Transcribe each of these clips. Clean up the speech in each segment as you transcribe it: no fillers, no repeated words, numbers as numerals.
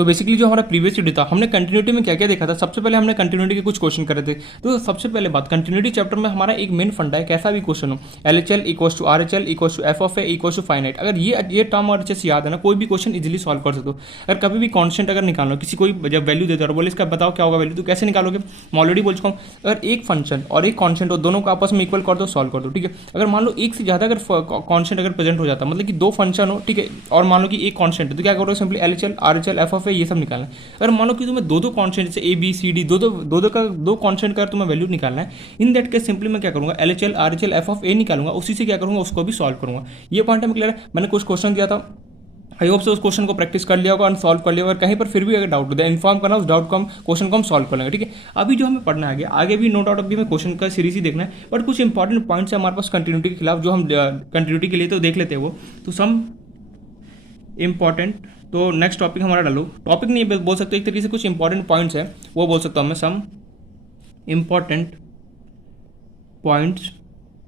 तो बेसिकली जो हमारा प्रीवियस वीडियो था, हमने कंटिन्यूटी में क्या क्या देखा था। सबसे पहले हमने कंटिन्यूटी के कुछ क्वेश्चन करे थे। तो सबसे पहले बात, कंटिन्यूटी चैप्टर में हमारा एक मेन फंडा है, कैसा भी क्वेश्चन हो, LHL equals to RHL equals to F of A equals to finite. अगर ये टर्म और अच्छे से याद है ना, कोई भी क्वेश्चन इजीली सॉल्व कर सकते हो। अगर कभी भी कॉन्स्टेंट अगर निकालो, किसी कोई जब वैल्यू देते हो, बोले इसका बताओ क्या होगा वैल्यू, तो कैसे निकालोगे, मैं ऑलरेडी बोल चुका हूँ। अगर एक फंक्शन और एक कॉन्स्टेंट हो, दोनों को आपस में इक्वल कर दो, सॉल्व कर दो, ठीक है। अगर मान लो एक से ज़्यादा अगर कॉन्स्टेंट अगर प्रेजेंट हो जाता है, मतलब कि दो फंक्शन हो, ठीक है, और मान लो कि एक कॉन्स्टेंट है, तो क्या करोगे, simply LHL RHL F of a ये सब निकालना है। अगर मान लो कि तुम्हें दो कॉन्स्टेंट जैसे ABCD दो कॉन्स्टेंट का तुम्हें वैल्यू निकालना है, इन दैट केस सिंपली मैं क्या करूंगा, LHL RHL F ऑफ ए निकालूंगा, उसी से क्या करूंगा, उसको भी सॉल्व करूंगा। ये पॉइंट में क्लियर है। मैंने कुछ क्वेश्चन किया था, आई होप से उस क्वेश्चन को प्रैक्टिस कर लिया होगा और सॉल्व कर लिया होगा। कहीं पर फिर भी अगर डाउट होता है, इन्फॉर्म करना, उस डाउट को हम क्वेश्चन को हम सॉल्व कर लेंगे, ठीक है। अभी जो हमें पढ़ना है आगे भी नो डाउट अभी हमें क्वेश्चन का सीरीज ही देखना है, बट कुछ इंपॉर्टेंट पॉइंट्स है हमारे पास कंटिन्यूटी के खिलाफ, जो हम कंटिन्यूटी के लिए तो देख लेते हैं वो। तो सम इंपॉर्टेंट, तो नेक्स्ट टॉपिक हमारा डालो, टॉपिक नहीं बोल सकते, एक तरीके से कुछ इंपॉर्टेंट पॉइंट्स है वो बोल सकता हूँ मैं, सम इंपॉर्टेंट पॉइंट्स,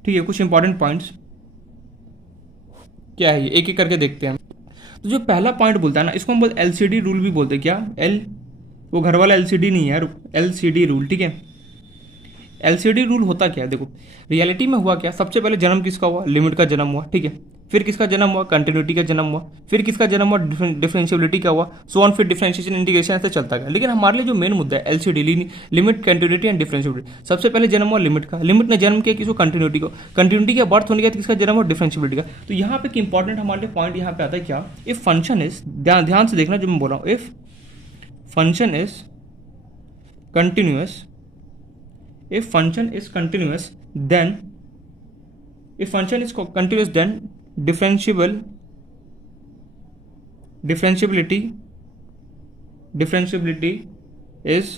ठीक है। कुछ इंपॉर्टेंट पॉइंट्स क्या है ये, एक एक करके देखते हैं। तो जो पहला पॉइंट बोलता है ना, इसको हम बोलते LCD रूल भी बोलते हैं। क्या वो घर वाला LCD नहीं है यार, LCD रूल, ठीक है। LCD रूल होता क्या है, देखो रियलिटी में हुआ क्या, सबसे पहले जन्म किसका हुआ, लिमिट का जन्म हुआ, ठीक है। फिर किसका जन्म हुआ, कंटिन्यूटी का जन्म हुआ। फिर किसका जन्म हुआ, डिफरेंशियबिलिटी का हुआ, सो ऑन, फिर डिफरेंशिएशन इंटीग्रेशन ऐसे चलता गया। लेकिन हमारे लिए जो मेन मुद्दा है LCD, limit, continuity and differentiability, सबसे पहले जन्म हुआ लिमिट का, लिमिट ने जन्म किया किसको, कंटिन्यूटी को, कंटिन्यूटी का बर्थ होने के बाद किसका जन्म हुआ, डिफरेंशियबिलिटी का। तो यहाँ पे इंपॉर्टेंट हमारे लिए पॉइंट यहाँ पे आता है क्या, इफ फंक्शन इज, ध्यान से देखना जो मैं बोल रहा हूँ, if function is continuous, if function is continuous then differentiability is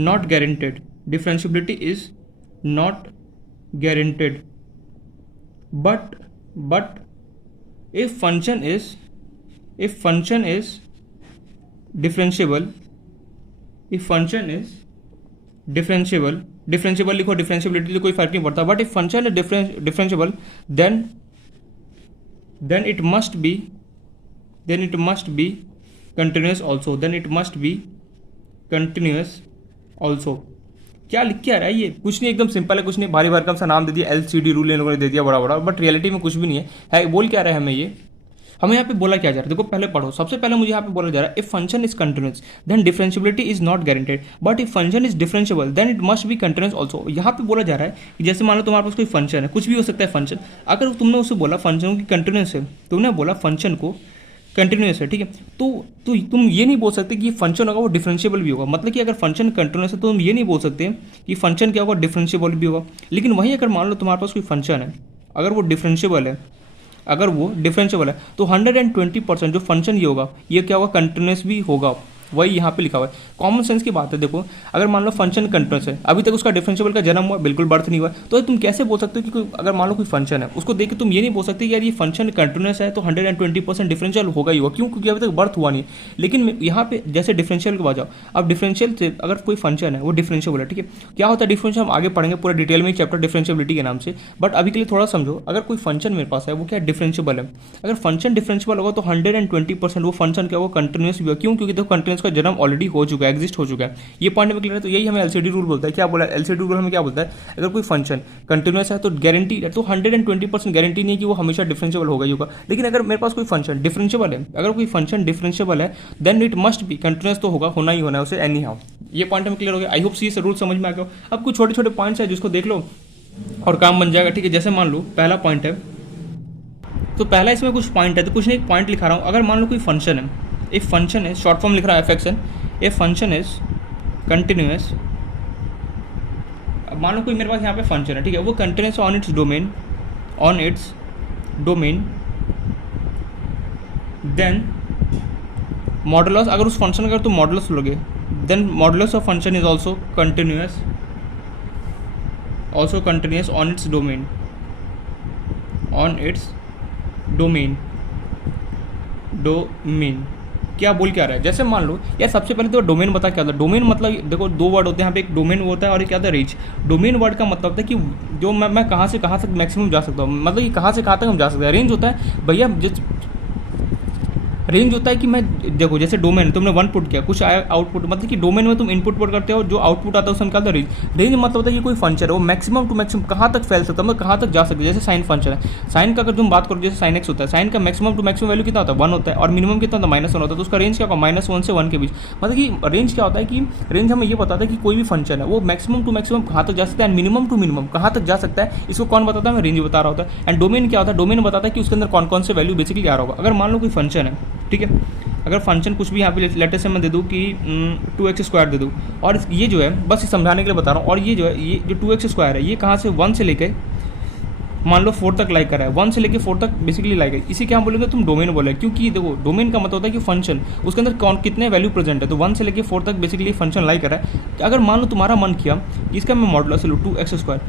not guaranteed, differentiability is not guaranteed, but if function is differentiable, differentiable लिखो, डिफरेंशिएबिलिटी तो कोई फर्क नहीं पड़ता, but if function is differentiable then it must be continuous also, क्या लिख के आ रहा है ये, कुछ नहीं, एकदम सिंपल है, कुछ नहीं भारी भरकम सा नाम दे दिया, LCD रूल इन लोगों ने दे दिया बड़ा बड़ा, बट रियलिटी में कुछ भी नहीं है। बोल क्या रहा है हमें ये, हमें यहाँ पे बोला क्या जा रहा है, देखो पहले पढ़ो। सबसे पहले मुझे यहाँ पे बोला जा रहा है, if function is continuous then differentiability is not guaranteed, but if function is differentiable then it must be continuous also. यहाँ पे बोला जा रहा है कि जैसे मान लो तुम्हारे पास कोई फंक्शन है, कुछ भी हो सकता है फंक्शन, अगर तुमने उसे बोला फंक्शन की कंटिन्यूअस है, तुमने बोला फंक्शन को कंटिन्यूअस है, ठीक है, तो तुम ये नहीं बोल सकते कि फंक्शन होगा वो डिफरेंशिएबल भी होगा। मतलब कि अगर फंक्शन कंटिन्यूअस है तो तुम ये नहीं बोल सकते कि फंक्शन क्या होगा, डिफरेंशिएबल भी होगा। लेकिन वहीं अगर मान लो तुम्हारे पास कोई फंक्शन है, अगर वो डिफरेंशिएबल है, तो 120% जो फंक्शन ये होगा, ये क्या होगा, कंटिन्यूअस भी होगा। वही यहाँ पे लिखा हुआ है, कॉमन सेंस की बात है। देखो अगर मान लो फंक्शन कंटिन्यूअस है, अभी तक उसका डिफरेंशिएबल का जन्म हुआ, बिल्कुल बर्थ नहीं हुआ, तो तुम कैसे बोल सकते हो कि अगर मान लो कोई फंक्शन है, उसको देख के तुम ये नहीं बोल सकते कि यार ये फंक्शन कंटिन्यूअस है तो 120% डिफरेंशियल होगा ही होगा। क्यों, क्योंकि अभी तक बर्थ हुआ नहीं। लेकिन यहाँ पे जैसे डिफरेंशियल के बाद जाओ, अब डिफरेंशियल से अगर कोई फंक्शन है वो डिफरेंशिएबल है, ठीक है, क्या होता है डिफरेंशियल, हम आगे पढ़ेंगे पूरा डिटेल में चैप्टर डिफरेंशिएबिलिटी के नाम से, बट अभी के लिए थोड़ा समझो। अगर कोई फंक्शन मेरे पास है वो क्या डिफरेंशिएबल है, अगर फंक्शन डिफरेंशिएबल होगा तो 120% वो फंक्शन क्या होगा, कंटिन्यूअस भी होगा। क्यों, क्योंकि देखो कंटिन्यूअस का जन्म ऑलरेडी हो चुका है, एग्जिस्ट हो चुका है। ये पॉइंट में क्लियर है। तो यही हमें LCD रूल बोलता है। क्या बोला LCD रूल हमें, क्या बोलता है, अगर कोई फंक्शन कंटिन्यूअस है तो गारंटी, तो 120% गारंटी नहीं है कि वो हमेशा डिफरेंशिएबल होगा ही होगा। लेकिन अगर मेरे पास कोई फंक्शन डिफरेंशिएबल है, अगर कोई फंक्शन डिफरेंशिएबल है then it must be continuous, तो होगा, होना ही होना है उसे एनी हाउ। ये पॉइंट में क्लियर हो गया। आई होप सी से रूल समझ में आ गया। अब कुछ छोटे छोटे पॉइंट्स है जिसको देख लो और काम बन जाएगा, ठीक है। जैसे मान लो पहला पॉइंट है, तो पहला इसमें कुछ पॉइंट है, तो कुछ नहीं, एक पॉइंट लिखा रहा हूँ। अगर मान लो कोई फंक्शन है, एक फंक्शन है, शॉर्ट फॉर्म लिख रहा है fxn, a function is continuous. अब मान लो कोई मेरे पास यहाँ पे फंक्शन है, ठीक है, वो continuous on its domain, then modulus, अगर उस फंक्शन का तुम मॉडुलस लोगे then modulus of function is also continuous on its domain. क्या बोल क्या रहा है, जैसे मान लो यार, सबसे पहले तो डोमेन बता क्या होता है। डोमेन मतलब देखो दो वर्ड होते हैं यहाँ पे, एक डोमेन होता है और एक क्या होता है, रेंज। डोमेन वर्ड का मतलब होता है कि जो मैं कहाँ से कहाँ तक मैक्सिमम जा सकता हूँ, मतलब कि कहाँ से कहाँ तक हम जा सकते हैं। रेंज होता है भैया रेंज होता है कि मैं देखो जैसे डोमेन तुमने वन पुट किया, कुछ आया आउटपुट, मतलब कि डोमेन में तुम इनपुट पुट करते हो, जो आउटपुट आता है उससे निकालते हो रेंज। रेंज मतलब होता है ये कोई फंक्शन है, वो मैक्सिमम टू मैक्सिमम कहाँ तक फैल सकता है, मतलब कहाँ तक जा सकता है। जैसे साइन फंक्शन है, साइन का अगर तुम बात करो, जैसे साइन एक्स होता है, साइन का मैक्सिमम टू मैक्सिमम वैल्यू कितना होता है 1 होता है, और मिनिमम कितना होता है -1 होता है, तो उसका रेंज क्या होगा -1 से 1 के बीच। मतलब कि रेंज क्या होता है कि रेंज हमें ये बताता है कि कोई भी फंक्शन है वो मैक्सिमम टू मैक्सिमम कहाँ तक जा सकता है, मिनिमम टू मिनिमम कहाँ तक जा सकता है, इसको कौन बताता है, मैं रेंज बता रहा होता है। एंड डोमेन क्या होता है, डोमेन बताता है कि उसके अंदर कौन कौन से वैल्यू बेसिकली आ रहा होगा। अगर मान लो कोई फंक्शन है, ठीक है, अगर फंक्शन कुछ भी यहाँ पे लेटेस्ट से मैं दे दूँ कि 2x² दे दूँ, और ये जो है बस समझाने के लिए बता रहा हूँ, और ये जो है ये जो 2x² है ये कहाँ से 1 से लेके मान लो 4 तक लाइक कर रहा है, 1 से लेके 4 तक बेसिकली लाइक है, इसी क्या हम बोलेंगे तुम डोमेन बोले, क्योंकि देखो डोमेन का मतलब होता है कि फंक्शन उसके अंदर कौन कितने वैल्यू प्रेजेंट है, तो 1 से लेके 4 तक बेसिकली फंक्शन लाइक कर रहा है। अगर मान लो तुम्हारा मन किया इसका मैं मॉडुलस लूँ 2x²,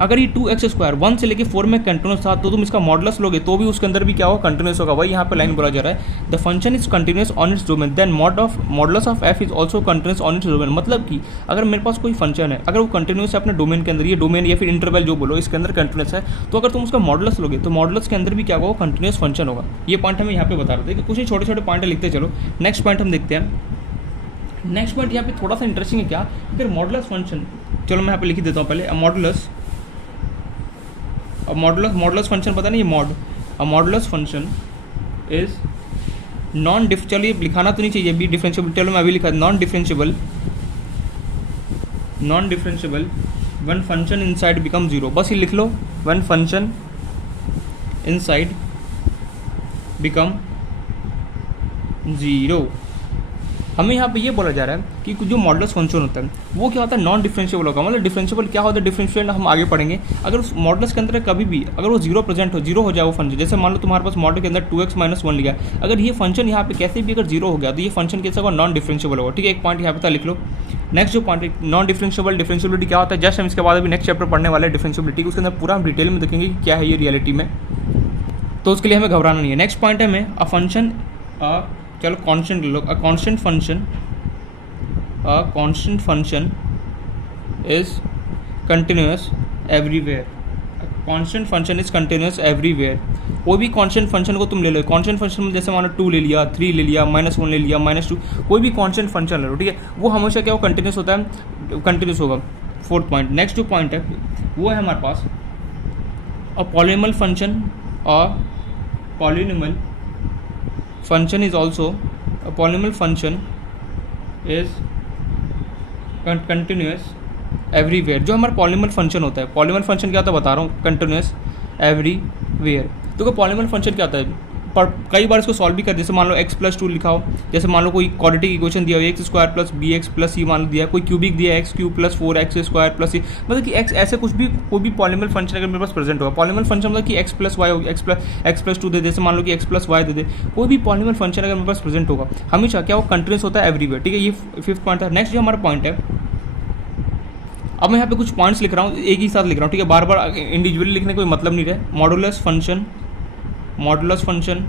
अगर ये 2x² 1 से लेके 4 में कंटिन्यूस था, तो तुम इसका मॉडुलस लोगे तो भी उसके अंदर भी क्या होगा, कंटिन्यूस होगा। वही यहाँ पे लाइन बोला जा रहा है, the function is continuous on its domain then modulus of f is also continuous on its domain. मतलब कि अगर मेरे पास कोई फंक्शन है, अगर वो कंटिन्यूस है अपने डोमेन के अंदर, ये डोमेन या फिर इंटरवल जो बोलो इसके अंदर कंटिन्यूस है, तो अगर तुम उसका मॉडुलस लोगे तो मॉडुलस के अंदर भी क्या होगा, कंटिन्यूस फंक्शन होगा। ये पॉइंट हमें यहाँ पे बता रहे थे कि कुछ ही छोटे छोटे पॉइंट लिखते चलो। नेक्स्ट पॉइंट हम देखते हैं। नेक्स्ट पॉइंट यहाँ पे थोड़ा सा इंटरेस्टिंग है क्या, अगर मॉडुलस फंक्शन, चलो मैं यहाँ पे लिख देता हूँ पहले मॉडुलस फंक्शन पता नहीं mod, modulus function is non diff, चलिए लिखाना तो नहीं चाहिए बी डिफरेंशिएबल, चलो मैं अभी लिखा non differentiable one function inside become 0, बस ये लिख लो, वन फंक्शन इनसाइड बिकम 0। हमें यहाँ पे ये बोला जा रहा है कि जो मॉडुलस फंक्शन होता है वो क्या होता है, नॉन डिफरेंशिएबल होगा। मतलब डिफरेंशिएबल क्या होता है, डिफरेंशिएबल हम आगे पढ़ेंगे। अगर उस मॉडुलस के अंदर कभी भी अगर वो 0 प्रेजेंट हो, 0 हो जाए वो फंक्शन, जैसे मान लो तुम्हारे पास मॉडल के अंदर 2x - 1 लिखा है, अगर ये फंक्शन यहाँ पे कैसे भी अगर 0 हो गया तो ये फंक्शन कैसा होगा, नॉन डिफरेंशिएबल होगा। ठीक है, एक पॉइंट यहाँ पे लिख लो। नेक्स्ट जो पॉइंट नॉन डिफरेंशिएबिलिटी क्या होता है, जस्ट हम इसके बाद अभी नेक्स्ट चैप्टर पढ़ने वाले डिफरेंशिएबिलिटी, उसके अंदर पूरा हम डिटेल में देखेंगे कि क्या है ये रियलिटी में, तो उसके लिए हमें घबराना नहीं है। नेक्स्ट पॉइंट है हमें अ फंक्शन, चलो constant low, a constant function is continuous everywhere। constant function is continuous everywhere। कोई भी कांस्टेंट फंक्शन को तुम ले लो, कांस्टेंट फंक्शन में जैसे मानो 2 ले लिया, 3 ले लिया, -1 ले लिया, -2, कोई भी कांस्टेंट फंक्शन ले लो, ठीक है, वो हमेशा क्या हो, कंटिन्यूस होता है, कंटिन्यूस होगा। 4th पॉइंट, नेक्स्ट जो पॉइंट है वो है हमारे पास a polynomial function is also a polynomial function is continuous everywhere. जो हमारा पॉलिनॉमियल फंक्शन होता है, पॉलिनॉमियल फंक्शन क्या होता है बता रहा हूँ, कंटिन्यूस एवरीवेयर। तो पॉलिनॉमियल फंक्शन क्या होता है, पर कई बार इसको सॉल्व भी कर, जैसे मान लो x+2 लिखा हो, जैसे मान लो कोई क्वाड्रेटिक इक्वेशन दिया हो x² + bx + c मान दिया है, कोई क्यूबिक दिया है x³ + 4x² + c, मतलब कि x ऐसे कुछ भी कोई भी पॉलिनॉमियल फंक्शन अगर मेरे पास प्रेजेंट होगा, पॉलिनॉमियल फंक्शन मतलब कि x + y हो गया, x+2 दे, जैसे मान लो कि x + y दे दे, कोई भी पॉलिनॉमियल फंक्शन अगर मेरे पास प्रेजेंट होगा हमेशा क्या वो कंटिन्यूस होता है एवरीवेयर। ठीक है, ये 5th पॉइंट है। नेक्स्ट जो हमारा पॉइंट है, अब मैं यहाँ पे कुछ पॉइंट्स लिख रहा हूँ, एक ही साथ लिख रहा हूँ, ठीक है, बार बार इंडिविजुअली लिखने का कोई मतलब नहीं है। मॉडुलस फंक्शन,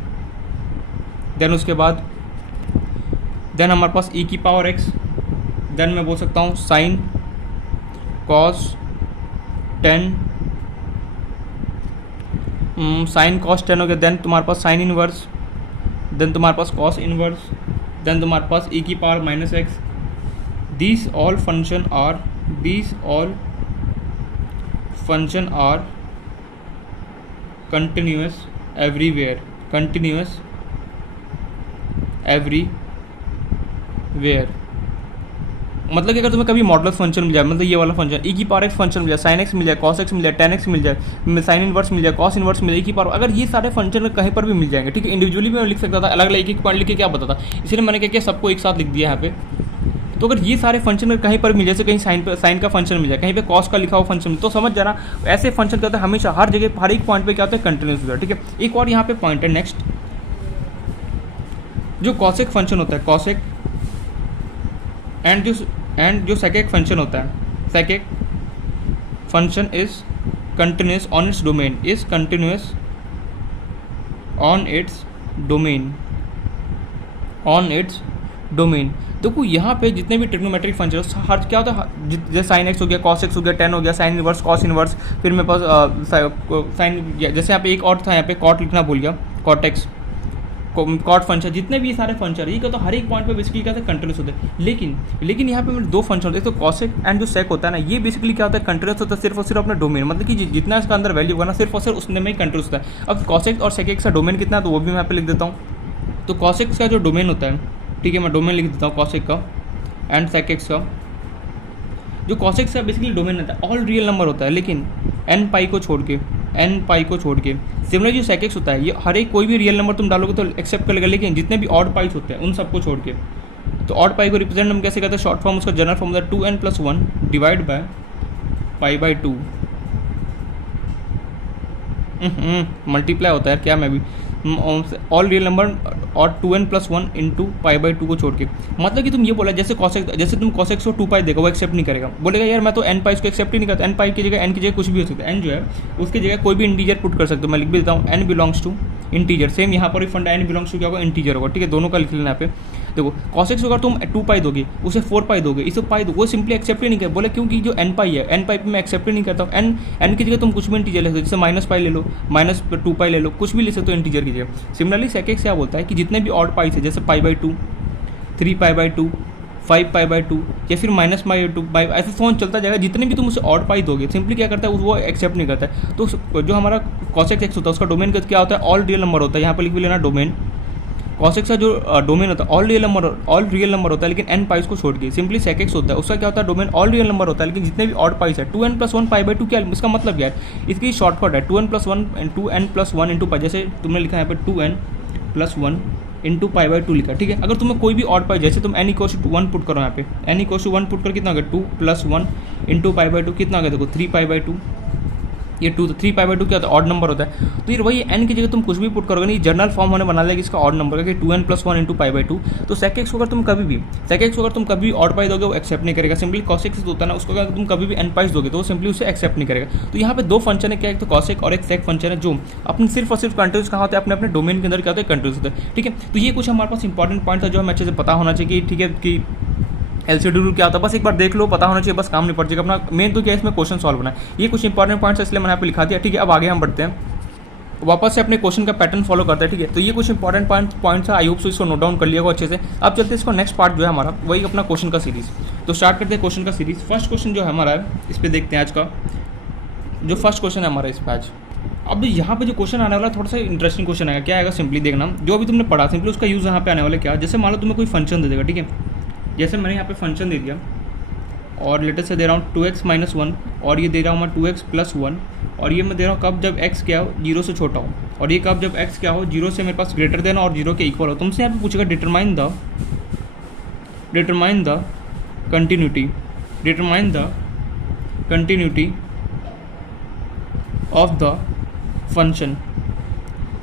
देन उसके बाद देन हमारे पास e⁻x, देन मैं बोल सकता हूँ साइन कॉस 10 हो गया, देन तुम्हारे पास साइन इनवर्स, देन तुम्हारे पास कॉस इनवर्स, देन तुम्हारे पास e⁻−x। these all function are continuous everywhere, मतलब कि अगर तुम्हें कभी मॉडुलस फंक्शन मिल जाए, मतलब ये वाला फंक्शन e⁻x फंक्शन मिल जाए, साइन एक्स मिल जाए, कॉस एक्स मिल जाए, tan x मिल जाए, साइन इनवर्स मिल जाए, कॉस इनवर्स मिल जाए, अगर ये सारे फंक्शन कहीं पर भी मिल जाएंगे, ठीक है, इंडिविजुअली भी मैं लिख सकता था, अलग अलग एक पॉइंट लिख के क्या बताता, इसलिए मैंने क्या किया सबको एक साथ लिख दिया यहाँ पे। तो अगर ये सारे फंक्शन कहीं पर मिल, जैसे कहीं साइन का फंक्शन मिल जाए, कहीं पे कॉस का लिखा हुआ फंक्शन, तो समझ जाना ऐसे फंक्शन क्या होता है हमेशा हर जगह हर एक पॉइंट पे क्या होता है, कंटिन्यूस होता है। ठीक है, एक और यहाँ पे पॉइंट है नेक्स्ट, जो कॉसेक फंक्शन होता है, कॉसेक एंड जो सेकेक फंक्शन होता है, secant function is continuous on its domain, on its domain. देखो यहाँ पे जितने भी ट्रिग्नोमेट्रिक फंक्शन हर क्या होता है, जैसे साइन एक्स हो गया, कॉस एक्स हो गया, tan हो गया, साइन इनवर्स, कॉस इनवर्स, फिर मेरे पास साइन, जैसे यहाँ पे एक और था, यहाँ पे कॉट लिखना भूल गया, कॉट एक्स, कॉट फंक्शन, जितने भी ये सारे फंक्शन है ये तो हर एक पॉइंट पे बेसिकली क्या होता है कंटिन्यूस होते हैं। लेकिन यहाँ पे दो फंक्शन होते हैं, तो कॉसेक एंड जो सेक होता है ना, ये बेसिकली क्या होता है कंटिन्यूस होता है सिर्फ और सिर्फ अपने डोमेन, मतलब कि जितना इसका अंदर वैल्यू होगा ना सिर्फ और सिर्फ उसने में ही कंटिन्यूस होता है। अब कॉसेक और सेक का डोमेन कितना है तो वो भी मैं यहाँ पे लिख देता हूँ। तो कॉसेक का जो डोमेन होता है, ठीक है, मैं डोमेन लिख देता हूँ कॉसेक का एंड सेक का। जो कॉसेक का बेसिकली डोमेन होता है ऑल रियल नंबर होता है, लेकिन एन पाई को छोड़ के सिमिलर जो सेक होता है ये हर एक कोई भी रियल नंबर तुम डालोगे तो एक्सेप्ट कर लेगा, लेकिन जितने भी ऑड पाइस होते हैं उन सबको छोड़ के। तो ऑड पाई को रिप्रेजेंट हम कैसे करते हैं, शॉर्ट फॉर्म उसका जनरल फॉर्म होता है 2n+1 डिवाइड बाय π/2 मल्टीप्लाई होता है क्या मैं भी ऑल रियल नंबर और 2n+1 इंटू π/2 को छोड़ के। मतलब कि तुम ये बोला जैसे तुम कॉसेक को 2π देगा वो एक्सेप्ट नहीं करेगा, बोलेगा यार मैं तो n पाई को एक्सेप्ट ही नहीं करता। n की जगह कुछ भी हो सकता है, n जो है उसकी जगह कोई भी इंटीजर पुट कर सकते हो। मैं लिख भी देता हूँ n belongs to integer, same यहाँ पर भी फंडा n बिलोंग्स टू क्या होगा इंटीजर होगा, ठीक है, दोनों का लिख लेना यहाँ पे। देखो कॉसेक्स अगर तुम 2π दोगे उसे 4π दोगे, इसे पाई दो, वो सिंपली एक्सेप्ट ही नहीं कर बोले, क्योंकि जो n पाई है n पाई पे मैं एक्सेप्ट ही नहीं करता हूँ। n की जगह तुम कुछ भी इंटीजर ले सकते हो, जैसे -π ले लो, -2π ले लो, कुछ भी ले सकते हो इंटीजर की जगह। सिमिलरली सेकेक्स क्या बोलता है कि जितने भी ऑड पाइस है जैसे π/2, 3π/2, 5π/2 या फिर -π/2 ऐसे फोन चलता जाएगा, जितने भी तुम उसे ऑड पाई दोगे सिंपली क्या करता है वो एक्सेप्ट नहीं करता है। तो जो हमारा कॉसेक एक्स होता है उसका डोमेन क्या होता है ऑल रियल नंबर होता है, यहाँ पर लिख भी लेना डोमेन। कॉसेक का जो डोमेन होता है ऑल रियल नंबर होता है, लेकिन n पाइस को छोड़ के। सिंपली सेकेक्स होता है उसका क्या होता है डोमेन ऑल रियल नंबर होता है, लेकिन जितने भी ऑड पाइस है 2n+1 π/2 क्या इसका मतलब क्या है, इसकी शॉर्टकट है 2n+1 इंटू पाई, जैसे तुमने लिखा है यहाँ पे 2n+1 इंटू π/2 लिखा, ठीक है। अगर तुम्हें कोई भी ऑड पाई जैसे तुम n=1 पुट करो यहाँ पे, n=1 पुट कर कितना होगा 2+1 इंटू π/2 कितना होगा देखो 3π/2, ये 2 तो 3π/2 क्या होता है ऑड नंबर होता है। तो ये वही n की जगह तुम कुछ भी पुट करोगे नहीं, जनरल फॉर्म होने बना लेगा इसका ऑड नंबर का 2n+1 इंटू π/2। तो सेकेक्स को अगर तुम कभी भी ऑड पाई दोगे वो एक्सेप्ट नहीं करेगा। सिंपली कॉसेक होता है ना, उसको अगर तुम कभी भी n पाइस दोगे तो वो सिंपली उसे एक्सेप्ट नहीं करेगा। तो यहाँ पे दो फंक्शन है, क्या एक तो कॉसेक और एक सेक फंक्शन है, जो अपने सिर्फ और सिर्फ कंट्रीज कहाँ होते हैं अपने डोमेन के अंदर क्या होता है कंट्रीज होते हैं, ठीक है। तो ये कुछ हमारे पास इंपॉर्टेंट पॉइंट था जो हमें अच्छे से पता होना चाहिए, ठीक है, कि एलसीडी रूल क्या होता है, बस एक बार देख लो, पता होना चाहिए, बस काम नहीं पड़ जाएगा अपना। मेन तो क्या है इसमें क्वेश्चन सॉल्व होना है, ये कुछ इंपॉर्टेंट पॉइंट्स है इसलिए मैंने यहाँ पे लिखा दिया, ठीक है। अब आगे हम बढ़ते हैं, वापस से अपने क्वेश्चन का पैटर्न फॉलो करते हैं, ठीक है। तो ये कुछ इंपॉर्टेंट पॉइंट्स है, आई होप सो इसको नोट डाउन कर लिया अच्छे से। अब चलते हैं इसको नेक्स्ट पार्ट जो है हमारा वही अपना क्वेश्चन का सीरीज। तो स्टार्ट करते हैं क्वेश्चन का सीरीज। फर्स्ट क्वेश्चन जो है हमारा है इस पर देखते हैं आज का जो फर्स्ट क्वेश्चन है हमारा इस पे आज। अब यहाँ पे जो क्वेश्चन आने वाला थोड़ा सा इंटरेस्टिंग क्वेश्चन आएगा, क्या आएगा सिंपली देखना, जो अभी तुमने पढ़ा सिंपली उसका यूज़ यहाँ पे आने वाला क्या। जैसे मान लो तुम्हें कोई फंक्शन दे देगा, ठीक है, जैसे मैंने यहाँ पे फंक्शन दे दिया और लेटर से दे रहा हूँ 2x-1 और ये दे रहा हूँ मैं 2x+1 और ये मैं दे रहा हूँ कब जब x क्या हो 0 से छोटा हो, और ये कब जब x क्या हो 0 से मेरे पास ग्रेटर देन और 0 के इक्वल हो। तुमसे यहाँ पे पूछेगा determine the continuity of the function.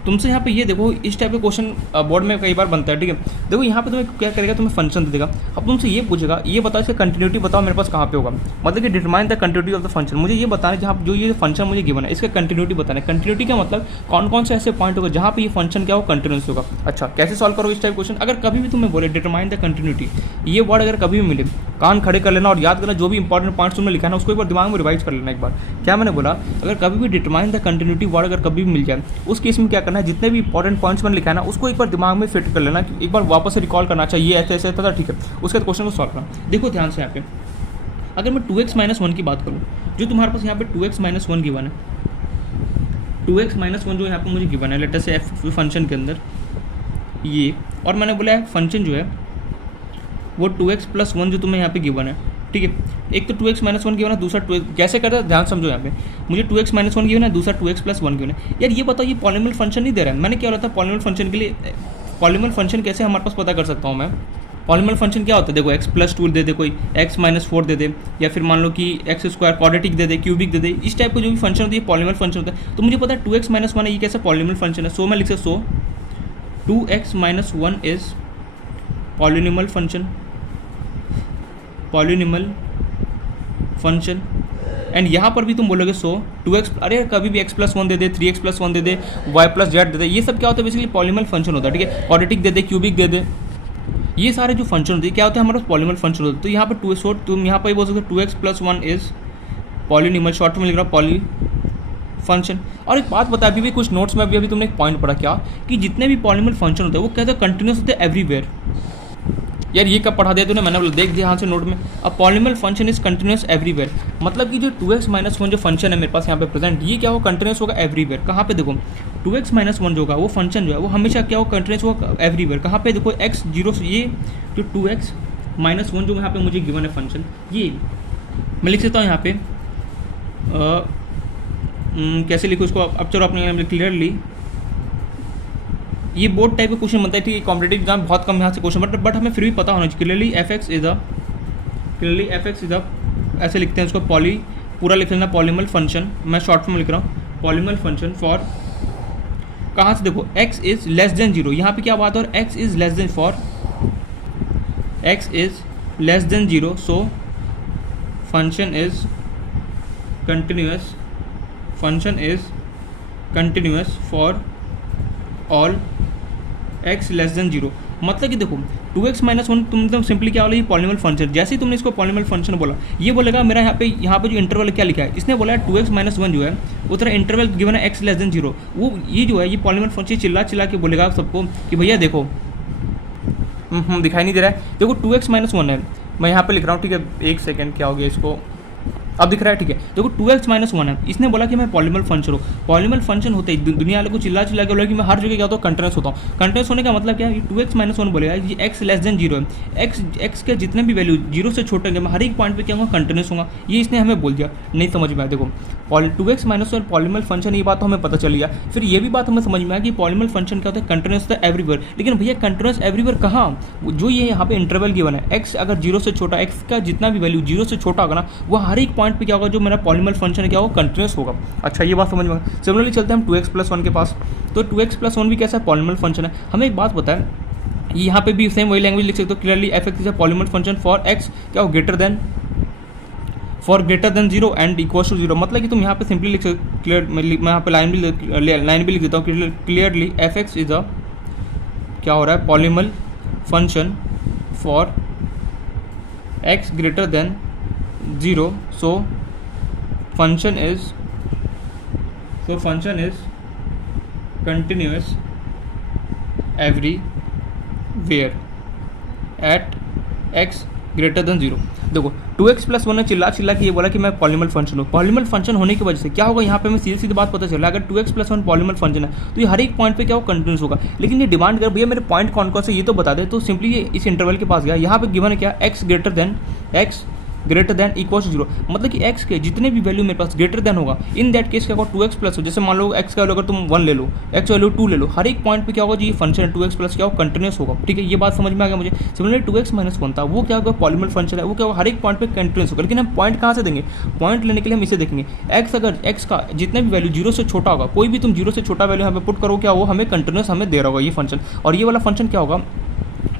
तुमसे यहाँ पे ये देखो इस टाइप का क्वेश्चन बोर्ड में कई बार बनता है, ठीक है। देखो यहाँ पे तुम्हें क्या करेगा, तुम्हें फंक्शन दे देगा, अब तुमसे ये पूछेगा ये बताओ इसका कंटिन्यूटी बताओ मेरे पास कहाँ पे होगा, मतलब कि determine the continuity of the function. मुझे ये बताना है जहाँ जो ये फंक्शन मुझे गिवन है इसका कंटिन्यूटी बताना है। कंटिन्यूटी का मतलब कौन कौन से ऐसे पॉइंट होगा जहाँ पे ये फंक्शन क्या हो कंटिन्यूस होगा। अच्छा कैसे सॉल्व करो इस टाइप क्वेश्चन। अगर कभी भी तुम्हें बोले डिटरमाइन द कंटिन्यूटी, ये वर्ड अगर कभी भी मिले कान खड़े कर लेना और याद करना, जो भी इंपॉर्टेंट पॉइंट्स तुमने लिखा ना उसको एक बार दिमाग में रिवाइज कर लेना एक बार। क्या मैंने बोला, अगर कभी भी डिटरमाइन द कंटिन्यूटी वर्ड अगर कभी भी मिल जाए उस केस में क्या करना है, जितने भी इंपॉर्टेंट पॉइंट्स मैंने लिखा है ना उसको एक बार दिमाग में फिट कर लेना, एक बार वापस से रिकॉल करना चाहिए ऐसे ऐसे था, ठीक है। उसके बाद क्वेश्चन को सॉल्व करना। देखो ध्यान से यहाँ पे अगर मैं 2x-1 की बात करूँ, जो तुम्हारे पास यहाँ पे 2x-1 गिवन है, 2x-1 जो यहाँ पे मुझे गिवन है लेटर से एफ फंक्शन के अंदर ये, और मैंने बोला है फंक्शन जो है वो 2x+1 जो तुम्हें यहाँ पे गिवन है, ठीक है। एक तो 2x-1 गिवन है, दूसरा 2x कैसे करता है ध्यान समझो। यहाँ पे मुझे 2x-1 गिवन है, दूसरा 2x+1 गिवन है। यार ये बताओ ये पॉलिनोमियल फंक्शन नहीं दे रहा है, मैंने क्या बोला था पॉलिनोमियल फंक्शन के लिए। पॉलिनोमियल फंक्शन कैसे हमारे पास पता कर सकता हूँ मैं, पॉलिनोमियल फंक्शन क्या होता है, देखो x+2 दे दे, कोई x-4 दे दे, या फिर मान लो कि x² क्वाड्रेटिक दे दे, क्यूबिक दे दे, इस टाइप का जो भी फंक्शन होता है ये पॉलिनोमियल फंक्शन होता है। तो मुझे पता है 2x-1 है, ये कैसा पॉलिनोमियल फंक्शन है। सो मैं लिख सकता सो 2x-1 is polynomial function and यहाँ पर भी तुम बोलोगे सो 2x, अरे कभी भी x+1 दे दे, 3x+1 दे दे, y+z दे दे, ये सब क्या होता है बेसिकली पॉलिनोमियल फंक्शन होता है, ठीक है। क्वाड्रेटिक दे दे, क्यूबिक दे दे, ये सारे जो फंक्शन होते हैं क्या होते हैं हमारे पॉलिनोमियल फंक्शन होते हैं। तो यहाँ पर तुम यहाँ पर बोल सकते हो 2x+1 इज पॉलिनोमियल, शॉर्ट में लिख रहा हूँ फंक्शन। और एक बात बता, अभी भी कुछ नोट्स में अभी तुमने एक पॉइंट पढ़ा क्या, कि जितने भी पॉलीमल फंक्शन होते हैं वो कहते हैं कंटिन्यूस होते हैं एवरीवेयर। यार ये कब पढ़ा दिया तूने, मैंने बोला देख दिया यहाँ से नोट में। अब पॉलीमल फंक्शन इज कंटिन्यूस एवरीवेयर, मतलब कि जो 2x-1 जो फंक्शन है मेरे पास यहाँ पे प्रेजेंट, ये क्या होगा, कंटिन्यूस होगा एवरीवेयर। कहाँ पे देखो 2x-1 जो होगा वो फंक्शन जो है वो हमेशा क्या होगा, कंटिन्यूस होगा एवरीवेयर। कहाँ पे देखो x 0 से, ये जो 2x-1 जो यहाँ पे मुझे गिवन है फंक्शन, ये मैं लिख सकता हूँ यहाँ पे कैसे लिखूँ इसको, अब चलो अपने क्लियरली, ये बोर्ड टाइप का क्वेश्चन बनता है, ठीक है, कॉम्पिटेटिव एग्जाम बहुत कम यहाँ से क्वेश्चन, बट हमें फिर भी पता होना चाहिए। क्लियरली एफ एक्स इज अ ऐसे लिखते हैं उसको, पूरा लिख लेना पॉलीमल फंक्शन, मैं शॉर्ट फॉर्म लिख रहा हूँ, पॉलीमल फंक्शन फॉर, कहाँ से देखो x इज लेस देन 0, यहाँ पे क्या बात है, और x is less then, for x is less than 0, so function is continuous for all x less than 0। मतलब कि देखो 2x-1 तुम एकदम सिंपली क्या बोला, ये पॉलीमल फंक्शन, जैसे ही तुमने इसको पॉलीमल फंक्शन बोला, ये बोलेगा मेरा यहाँ पे जो इंटरवल क्या लिखा है, इसने बोला है 2x-1 जो है वो तेरा इंटरवल गिवन है x लेस देन 0, वो ये जो है ये पॉलीमल फंक्शन चिल्ला के बोलेगा सबको कि भैया देखो दिखाई नहीं दे रहा है, देखो 2x-1 है, मैं यहाँ पे लिख रहा हूँ, ठीक है, एक सेकेंड, क्या हो गया इसको, अब दिख रहा है, ठीक है, देखो 2x-1 है, इसने बोला कि मैं पॉलीमल फंक्शन हूँ। पॉलीमल फंक्शन होते ही दुनिया वाले को चिल्ला के बोला कि मैं हर जगह क्या होता हूँ, कंटिन्यूस होता हूँ। कंटिन्यूस होने का मतलब क्या है, ये 2x-1 बोलेगा ये x लेस देन 0 है, x के जितने भी वैल्यू 0 से छोटे होंगे मैं हर एक पॉइंट पे क्या होगा, कंटिन्यूस होगा, ये इसने हमें बोल दिया। नहीं समझ में आया, देखो 2x-1 पॉलीमल फंक्शन, ये बात तो हमें पता चल गया। फिर ये भी बात हमें समझ में आया कि पॉलीमल फंक्शन क्या होता है, कंटिन्यूस होता है एवरीवेयर। लेकिन भैया कंटिन्यूस एवरीवेयर कहाँ, जो ये यहाँ पे इंटरवल गिवन है, x अगर 0 से छोटा, x का जितना भी वैल्यू 0 से छोटा होगा ना, वो हर एक पॉइंट पे क्या होगा, जो मेरा पॉलीमल फंक्शन है क्या होगा, कंटिन्यूस होगा। अच्छा ये बात समझ में। सिमिलरली चलते हैं हम 2x+1 के पास, तो 2x+1 भी कैसा है, पॉलीमल फंक्शन है। हमें एक बात पता है, यहाँ पे भी सेम वही लैंग्वेज लिख सकते हो, clearly f x is a polynomial function for x क्या हो, greater than 0 and equals to 0। मतलब कि तुम यहाँ पे सिंपली लिख सकते, क्लियर, मैं यहाँ पे लाइन भी लिख देता हूँ, clearly f x is a क्या हो रहा है, polynomial function for x greater than 0, so function is continuous everywhere at x greater than 0। देखो 2x+1 ने चिल्ला के ये बोला कि मैं पॉलीमल फंक्शन हूँ। पॉलीमल फंक्शन होने की वजह से क्या होगा, यहाँ पे हमें सीधी बात पता चला, अगर 2x+1 पॉलीमल फंक्शन है तो ये हर एक पॉइंट पे क्या होगा, कंटिन्यूस होगा। लेकिन ये डिमांड कर भैया मेरे पॉइंट कौन कौन से ये तो बता दे, तो सिंपली ये इस इंटरवल के पास गया, यहाँ पे गिवन है क्या, x greater than equals to 0, मतलब कि x के जितने भी वैल्यू मेरे पास ग्रेटर देन होगा, इन दैट केस क्या होगा 2x+, जैसे मान लो x का वैल्यू अगर तुम 1 ले लो, x वैल्यू 2 ले लो, हर एक पॉइंट पे क्या होगा जी, ये फंक्शन 2x+ क्या होगा, कंटिन्यूस होगा। ठीक है, ये बात समझ में आ गया मुझे। सिमिलरली 2x-1 था, वो क्या होगा, पॉलीमल फंक्शन है, वो क्या होगा, हर एक पॉइंट पे कंटिन्यूस होगा। लेकिन हम पॉइंट कहाँ से देंगे, पॉइंट लेने के लिए हम इसे देखेंगे, अगर x का जितने भी वैल्यू 0 से छोटा होगा, कोई भी तुम 0 से छोटा वैल्यू यहाँ पे पुट करो, क्या वो हमें कंटिन्यूस हमें दे रहा होगा ये फंक्शन। और ये वाला फंक्शन क्या होगा,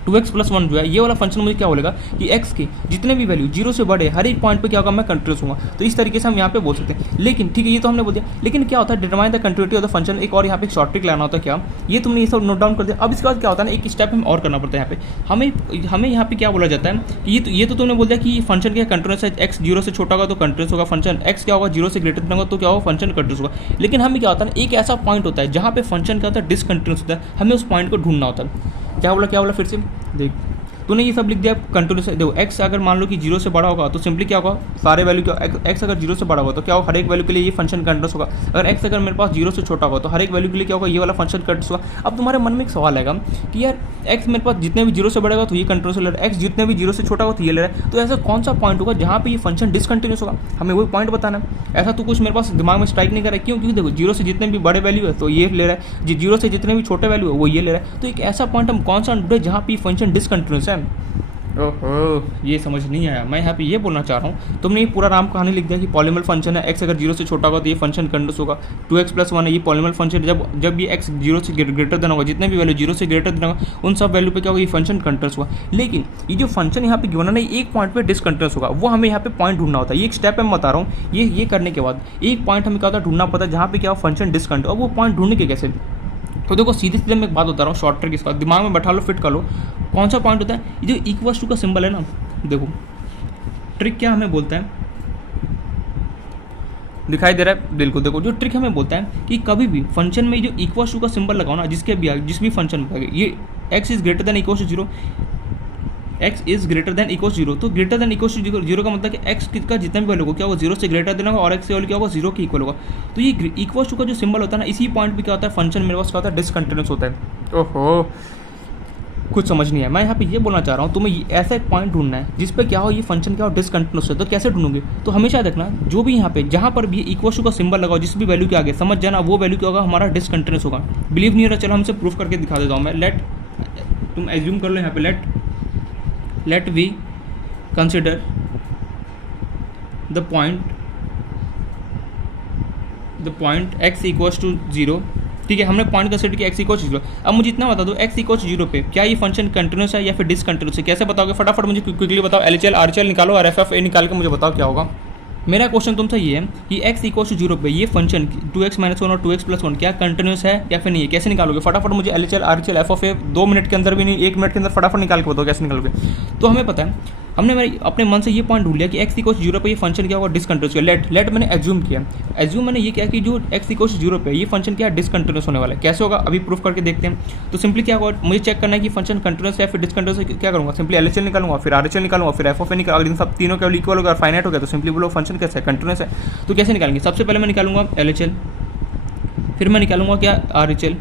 2x+1 जो है, ये वाला फंक्शन मुझे क्या बोलेगा कि x के जितने भी वैल्यू 0 से बड़े हर एक पॉइंट पे क्या होगा, मैं कंटिन्यूस होगा। तो इस तरीके से हम यहाँ पे बोल सकते हैं। लेकिन ठीक है, ये तो हमने बोल दिया, लेकिन क्या होता है, determine the continuity of the function, एक और यहाँ पे एक शॉर्ट ट्रिक लाना होता है। क्या ये तुमने ये सब नोट डाउन कर दिया। अब इसके बाद क्या होता है ना, एक स्टेप हम और करना पड़ता है यहाँ पे, हमें यहाँ पे क्या बोला जाता है कि ये तो तुमने बोल दिया कि फंक्शन क्या कंटिन्यूस है, x 0 से छोटा होगा तो कंटिन्यूस होगा फंक्शन, x क्या होगा 0 से ग्रेटर होगा तो क्या होगा, फंक्शन कंटिन्यूस होगा। लेकिन हमें क्या होता है ना, एक ऐसा पॉइंट होता है जहाँ पे फंक्शन क्या होता है, डिसकंटिन्यूस होता है, हमें उस पॉइंट को ढूंढना होता है। क्या बोला फिर से देख, तूने ये सब लिख दिया कंटिन्यूस। देखो x अगर मान लो कि 0 से बड़ा होगा तो सिंपली क्या होगा, सारे वैल्यू क्या, x अगर 0 से बड़ा होगा तो क्या होगा, हर एक वैल्यू के लिए ये फंक्शन कंटिन्यूस होगा। अगर x अगर मेरे पास 0 से छोटा होगा तो हर एक वैल्यू के लिए क्या होगा, ये वाला फंक्शन कंटिन्यूस होगा। अब तुम्हारे मन में एक सवाल आएगा कि यार x मेरे पास जितने भी 0 से बढ़ेगा तो ये कंटिन्यूस ले रहा है, x जितने भी 0 से छोटा होगा तो ये ले रहा है। तो ऐसा कौन सा पॉइंट होगा जहाँ पे ये फंक्शन डिसकंटिन्यूस होगा, हमें वही पॉइंट बताना है। ऐसा तो कुछ मेरे पास दिमाग में स्ट्राइक नहीं कर रहा है, क्यों, क्योंकि देखो 0 से जितने भी बड़े वैल्यू है तो ये ले रहा है, 0 से जितने भी छोटे वैल्यू है वो ये ले रहा है। तो एक ऐसा पॉइंट हम कौन सा ढूंढे जहाँ पे फंक्शन डिसकंटिन्यूस है। ओहो, ये समझ नहीं आया। मैं यहाँ पे ये बोलना चाह रहा हूँ, तुमने ये पूरा राम कहानी लिख दिया कि पॉलीमल फंक्शन है, x अगर 0 से छोटा होगा तो ये फंक्शन कंटिन्यूस होगा। 2x+1 है, ये पॉलीमल फंक्शन, जब ये x 0 से ग्रेटर देन होगा, जितने भी वैल्यू 0 से ग्रेटर देन होगा उन सब वैल्यू पे क्या होगा, ये फंक्शन कंटिन्यूस होगा। लेकिन ये जो फंक्शन यहाँ पे गिवन है एक पॉइंट पे डिसकंटिन्यूस होगा, वो हमें यहाँ पे पॉइंट ढूंढना होता है। ये एक स्टेप मैं बता रहा हूँ, ये करने के बाद एक पॉइंट हमें क्या होता है, ढूंढना पड़ता है जहाँ पे क्या फंक्शन डिसकंटिन्यूस। और वो पॉइंट ढूंढने के कैसे, तो देखो सीधे सीधे मैं एक बात बता रहा हूँ, शॉर्ट ट्रिक इसका दिमाग में बैठा लो, फिट कर लो। कौन सा पॉइंट होता है, ये जो इक्वल्स टू का सिंबल है ना, देखो ट्रिक क्या हमें बोलता है, दिखाई दे रहा है? बिल्कुल। देखो जो ट्रिक हमें बोलता है कि कभी भी फंक्शन में जो इक्वल टू का सिंबल लगाओ ना, जिसके भी जिस भी फंक्शन में ये x is greater than equal to zero, x is greater than equal zero, तो greater than equal to zero का मतलब कि x का जितना भी वैल्यू होगा क्या होगा, जीरो से ग्रेटर देन होगा, और x से वैल्यू क्या होगा, जीरो के इक्वल होगा। तो ये इक्वल टू का जो सिंबल होता है ना, इसी पॉइंट पे क्या होता है, फंक्शन मेरे पास क्या होता है, डिसकंटिन्यूस होता है। ओहो, कुछ समझ नहीं है। मैं यहाँ पे ये बोलना चाह रहा हूँ, तुम्हें ऐसा एक पॉइंट ढूंढना है जिस पे क्या हो, ये फंक्शन क्या हो, डिसकंटिन्यूस है। तो कैसे ढूंढोगे? तो हमेशा देखना जो भी यहाँ पे जहाँ पर भी इक्वल टू का सिंबल लगाओ, जिस भी वैल्यू के आगे, समझ जाना वो वैल्यू क्या होगा, हमारा डिसकंटिन्यूस होगा। बिलीव नहीं हो रहा, चलो हमसे प्रूफ करके दिखा देता हूँ मैं। लेट, तुम एज्यूम कर लो यहाँ पे, let we consider the point x equals to zero. ठीक है, हमने पॉइंट कंसिडर किया x इक्वल्स टू जीरो। अब मुझे इतना बता दो, x इक्वल्स जीरो पे क्या ये फंक्शन कंटिन्यूस है या फिर डिसकंटिन्यूस है? कैसे बताओगे? फटाफट मुझे क्विकली बताओ। LHL RHL निकालो और FFA निकाल के मुझे बताओ क्या होगा। मेरा क्वेश्चन तुमसे ये है कि x इक्वल्स टू जीरो पे ये फंक्शन 2x माइनस वन और 2x प्लस वन क्या कंटिन्यूस है या फिर नहीं है? कैसे निकालोगे? फटाफट मुझे LHL RHL FFA 2 मिनट के अंदर भी नहीं, 1 मिनट के अंदर फटाफट निकाल के बताओ कैसे निकालोगे। तो हमें पता है, हमने अपने मन से ये पॉइंट ढूंढ लिया कि x इक्वल्स जीरो पे ये फंक्शन क्या होगा, डिसकंटिन्यूस है। लेट मैंने एज्यूम किया, मैंने ये किया कि जो x इक्वल्स जीरो पे ये फंक्शन क्या डिसकंटिन्यूस होने वाला है। कैसे होगा अभी प्रूफ करके देखते हैं। तो सिंपली क्या होगा, मुझे चेक करना है कि फंक्शन कंटिन्यूस है फिर डिसकंटिन्यूस है। क्या करूँगा? सिंपली LHL निकालूंगा, फिर RHL निकालूंगा, फिर FFA निकालूंगा। अगर इन सब तीनों का इक्वल होगा और फाइनाइट हो गया तो सिंपली बोलो फंक्शन कैसे है, कंटिन्यूस है। तो कैसे निकालेंगे? सबसे पहले मैं निकालूंगा LHL, फिर मैं निकालूंगा क्या RHL,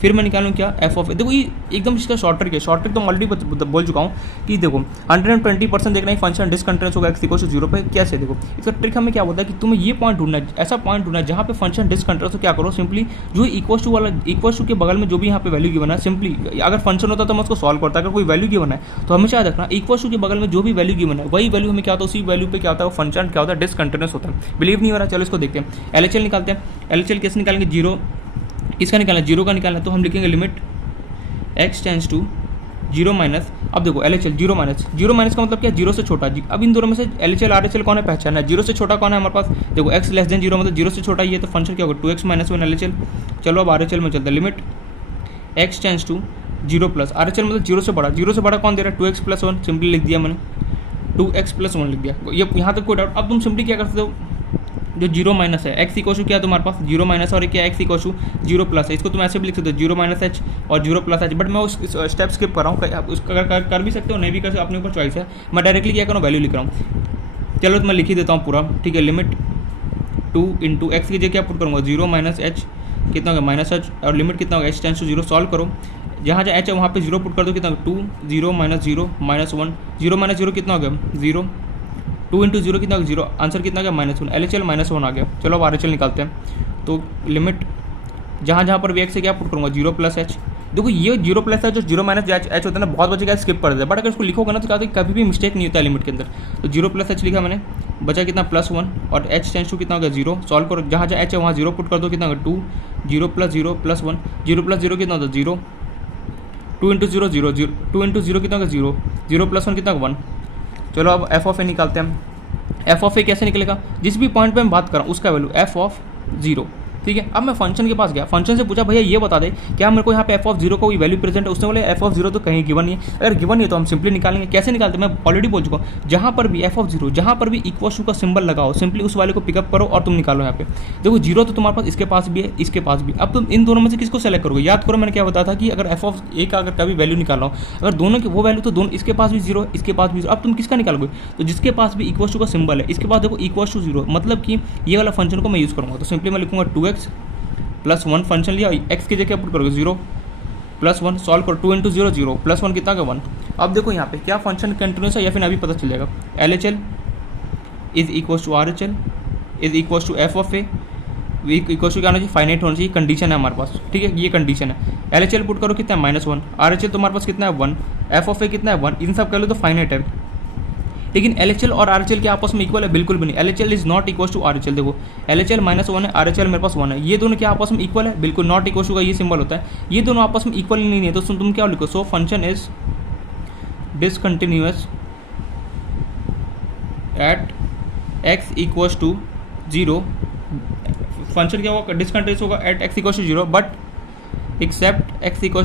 फिर मैं निकालूँ क्या FFA। देखो ये एकदम इसका शॉर्ट ट्रिक है। शॉर्ट ट्रिक तो मैं ऑलरेडी बोल चुका हूँ कि देखो 120% देखना है फंक्शन डिसकंटिन्यूस होगा x इक्वल टू जीरो पे। कैसे? देखो इसका ट्रिक हमें क्या बोलता है कि तुम्हें ये पॉइंट ढूंढना है, ऐसा पॉइंट ढूंढना है जहाँ पे फंक्शन डिसकंटिन्यूस हो। क्या करो, सिंपली जो इक्वल टू वाला, इक्वल टू के बगल में जो भी यहाँ पे वैल्यू गिवन है, सिंपली अगर फंक्शन होता तो मैं उसको सॉल्व करता। अगर कोई वैल्यू गिवन है तो हमेशा याद रखना इक्वल टू के बगल में जो भी वैल्यू गिवन है वही वैल्यू हमें क्या होता है, उसी वैल्यू पे क्या होता है, वो फंक्शन क्या होता है, डिसकंटिन्यूस होता है। बिलीव नहीं हो रहा, चलो इसको देखते हैं। LHL निकालते हैं। LHL कैसे निकालेंगे? जीरो, किसका निकालना है? जीरो का निकालना है। तो हम लिखेंगे limit x tends to zero minus. अब देखो LHL जीरो माइनस का मतलब क्या? जीरो से छोटा। अब इन दोनों में से LHL RHL कौन है, पहचाना है। जीरो से छोटा कौन है हमारे पास? देखो x लेस देन जीरो मतलब जीरो से छोटा ये, तो फंक्शन क्या होगा, 2x माइनस वन LHL। चलो अब RHL में चलता है। Limit x tends to zero plus, RHL मतलब जीरो से बड़ा कौन दे रहा है, 2x प्लस वन। सिंपली लिख दिया मैंने, 2x प्लस वन लिख दिया। ये यहाँ तक कोई डाउट? अब तुम सिंपली क्या कर सकते हो, जो जीरो माइनस है x इक्वल टू क्या है तुम्हारे पास, जीरो माइनस, और क्या x equal to zero plus है। इसको तुम ऐसे भी लिख सकते हो, जीरो माइनस h और जीरो प्लस h। बट मैं उस स्टेप स्किप कर रहा हूँ। आप उसका कर भी सकते हो, नहीं भी कर सकते, अपने ऊपर चॉइस है। मैं डायरेक्टली क्या कर रहा हूँ, वैल्यू लिख रहा हूँ। चलो तो मैं लिख ही देता हूँ पूरा। ठीक है, लिमिट 2 इंटू एक्स की जगह क्या पुट करूँगा, जीरो माइनस h कितना होगा, माइनस h, और लिमिट कितना होगा, h tends to zero. Solve करो, जहाँ जहाँ h है वहाँ पे जीरो पुट कर दो। कितना 2 zero minus one, zero minus zero कितना हो गया, जीरो। 2 इंटू जीरो कितना जीरो, आंसर कितना गया, minus one. LHL minus one आ गया। चलो अब RHL निकालते हैं। तो लिमिट जहाँ जहाँ पर भी x से क्या पुट करूँगा, जीरो प्लस h। देखो ये जीरो प्लस है, जो जीरो माइनस h होता है ना, बहुत बच्चे क्या स्किप कर देते हैं। बट अगर इसको लिखोगे ना तो कभी भी मिस्टेक नहीं होता है लिमिट के अंदर। तो जीरो प्लस h लिखा मैंने, बचा कितना, प्लस वन, और h टेंस टू कितना हो गया, जीरो। सॉल्व करो, जहाँ जहाँ h है वहाँ जीरो पुट कर दो। कितना होगा, 2 zero plus one, zero plus zero कितना होता है, zero. 2 into zero zero, 2 into zero कितना होगा, जीरो। जीरो प्लस वन कितना होगा, 1। चलो अब FFA निकालते हैं। FFA कैसे निकलेगा, जिस भी पॉइंट पे मैं बात कर रहा हूँ उसका वैल्यू f(0). ठीक है, अब मैं फंक्शन के पास गया, फंक्शन से पूछा भैया ये बता दे क्या मेरे को यहाँ पे f(0) का कोई वैल्यू प्रेजेंट है। उसने बोले f(0) तो कहीं गिवन नहीं है। अगर गिवन नहीं है तो हम सिंपली निकालेंगे। कैसे निकालते हैं, मैं ऑलरेडी बोल चुका हूँ, जहाँ पर भी f(0) जहाँ पर भी इक्वल टू का सिंबल लगाओ, सिंपली उस वाले को पिकअप करो और तुम निकालो। यहाँ पे देखो जीरो तो तुम्हारे पास इसके पास भी है, इसके पास भी। अब तुम इन दोनों में से किसको सेलेक्ट करोगे, याद करो मैंने क्या बताया था कि अगर f(a) का अगर कभी वैल्यू निकालना हो, अगर दोनों की वो वैल्यू तो दोनों, इसके पास भी जीरो, इसके पास भी जीरो। अब तुम किसका निकालोगे, तो जिसके पास भी इक्वल टू का सिंबल है, इसके पास देखो इक्वल टू जीरो, मतलब कि ये वाला फंक्शन को मैं यूज़ करूँगा। तो सिंपली मैं लिखूँगा 2x प्लस वन, फंक्शन लिया, x की जगह पुट करोगे जीरो प्लस वन। सॉल्व करो, 2 into zero zero, plus one कितना का 1। अब देखो यहाँ पे क्या फंक्शन कंटिन्यूस है या फिर अभी पता चल जाएगा। LHL is equal to RHL is equal to FFA equal to क्या होना चाहिए, फाइनाइट होना चाहिए। कंडीशन है हमारे पास, ठीक है, ये कंडीशन है। LHL पुट करो कितना है, -1। RHL तुम्हारे पास कितना है, 1। FFA कितना है, 1। इन सब कर लो तो फाइनाइट है। लेकिन LHL और RHL के आपस में इक्वल है, बिल्कुल भी नहीं। LHL is not equal to RHL। देखो LHL -1 है, RHL मेरे पास 1 है, ये दोनों क्या आपस में इक्वल है, बिल्कुल नॉट इक्वल टू का ये सिंबल होता है। ये दोनों आपस में इक्वल नहीं है, तो तुम क्या लिखो, so function is discontinuous at x equal to zero. Function क्या होगा, डिसकंटिन्यूअस होगा at x equal to zero, but except x equal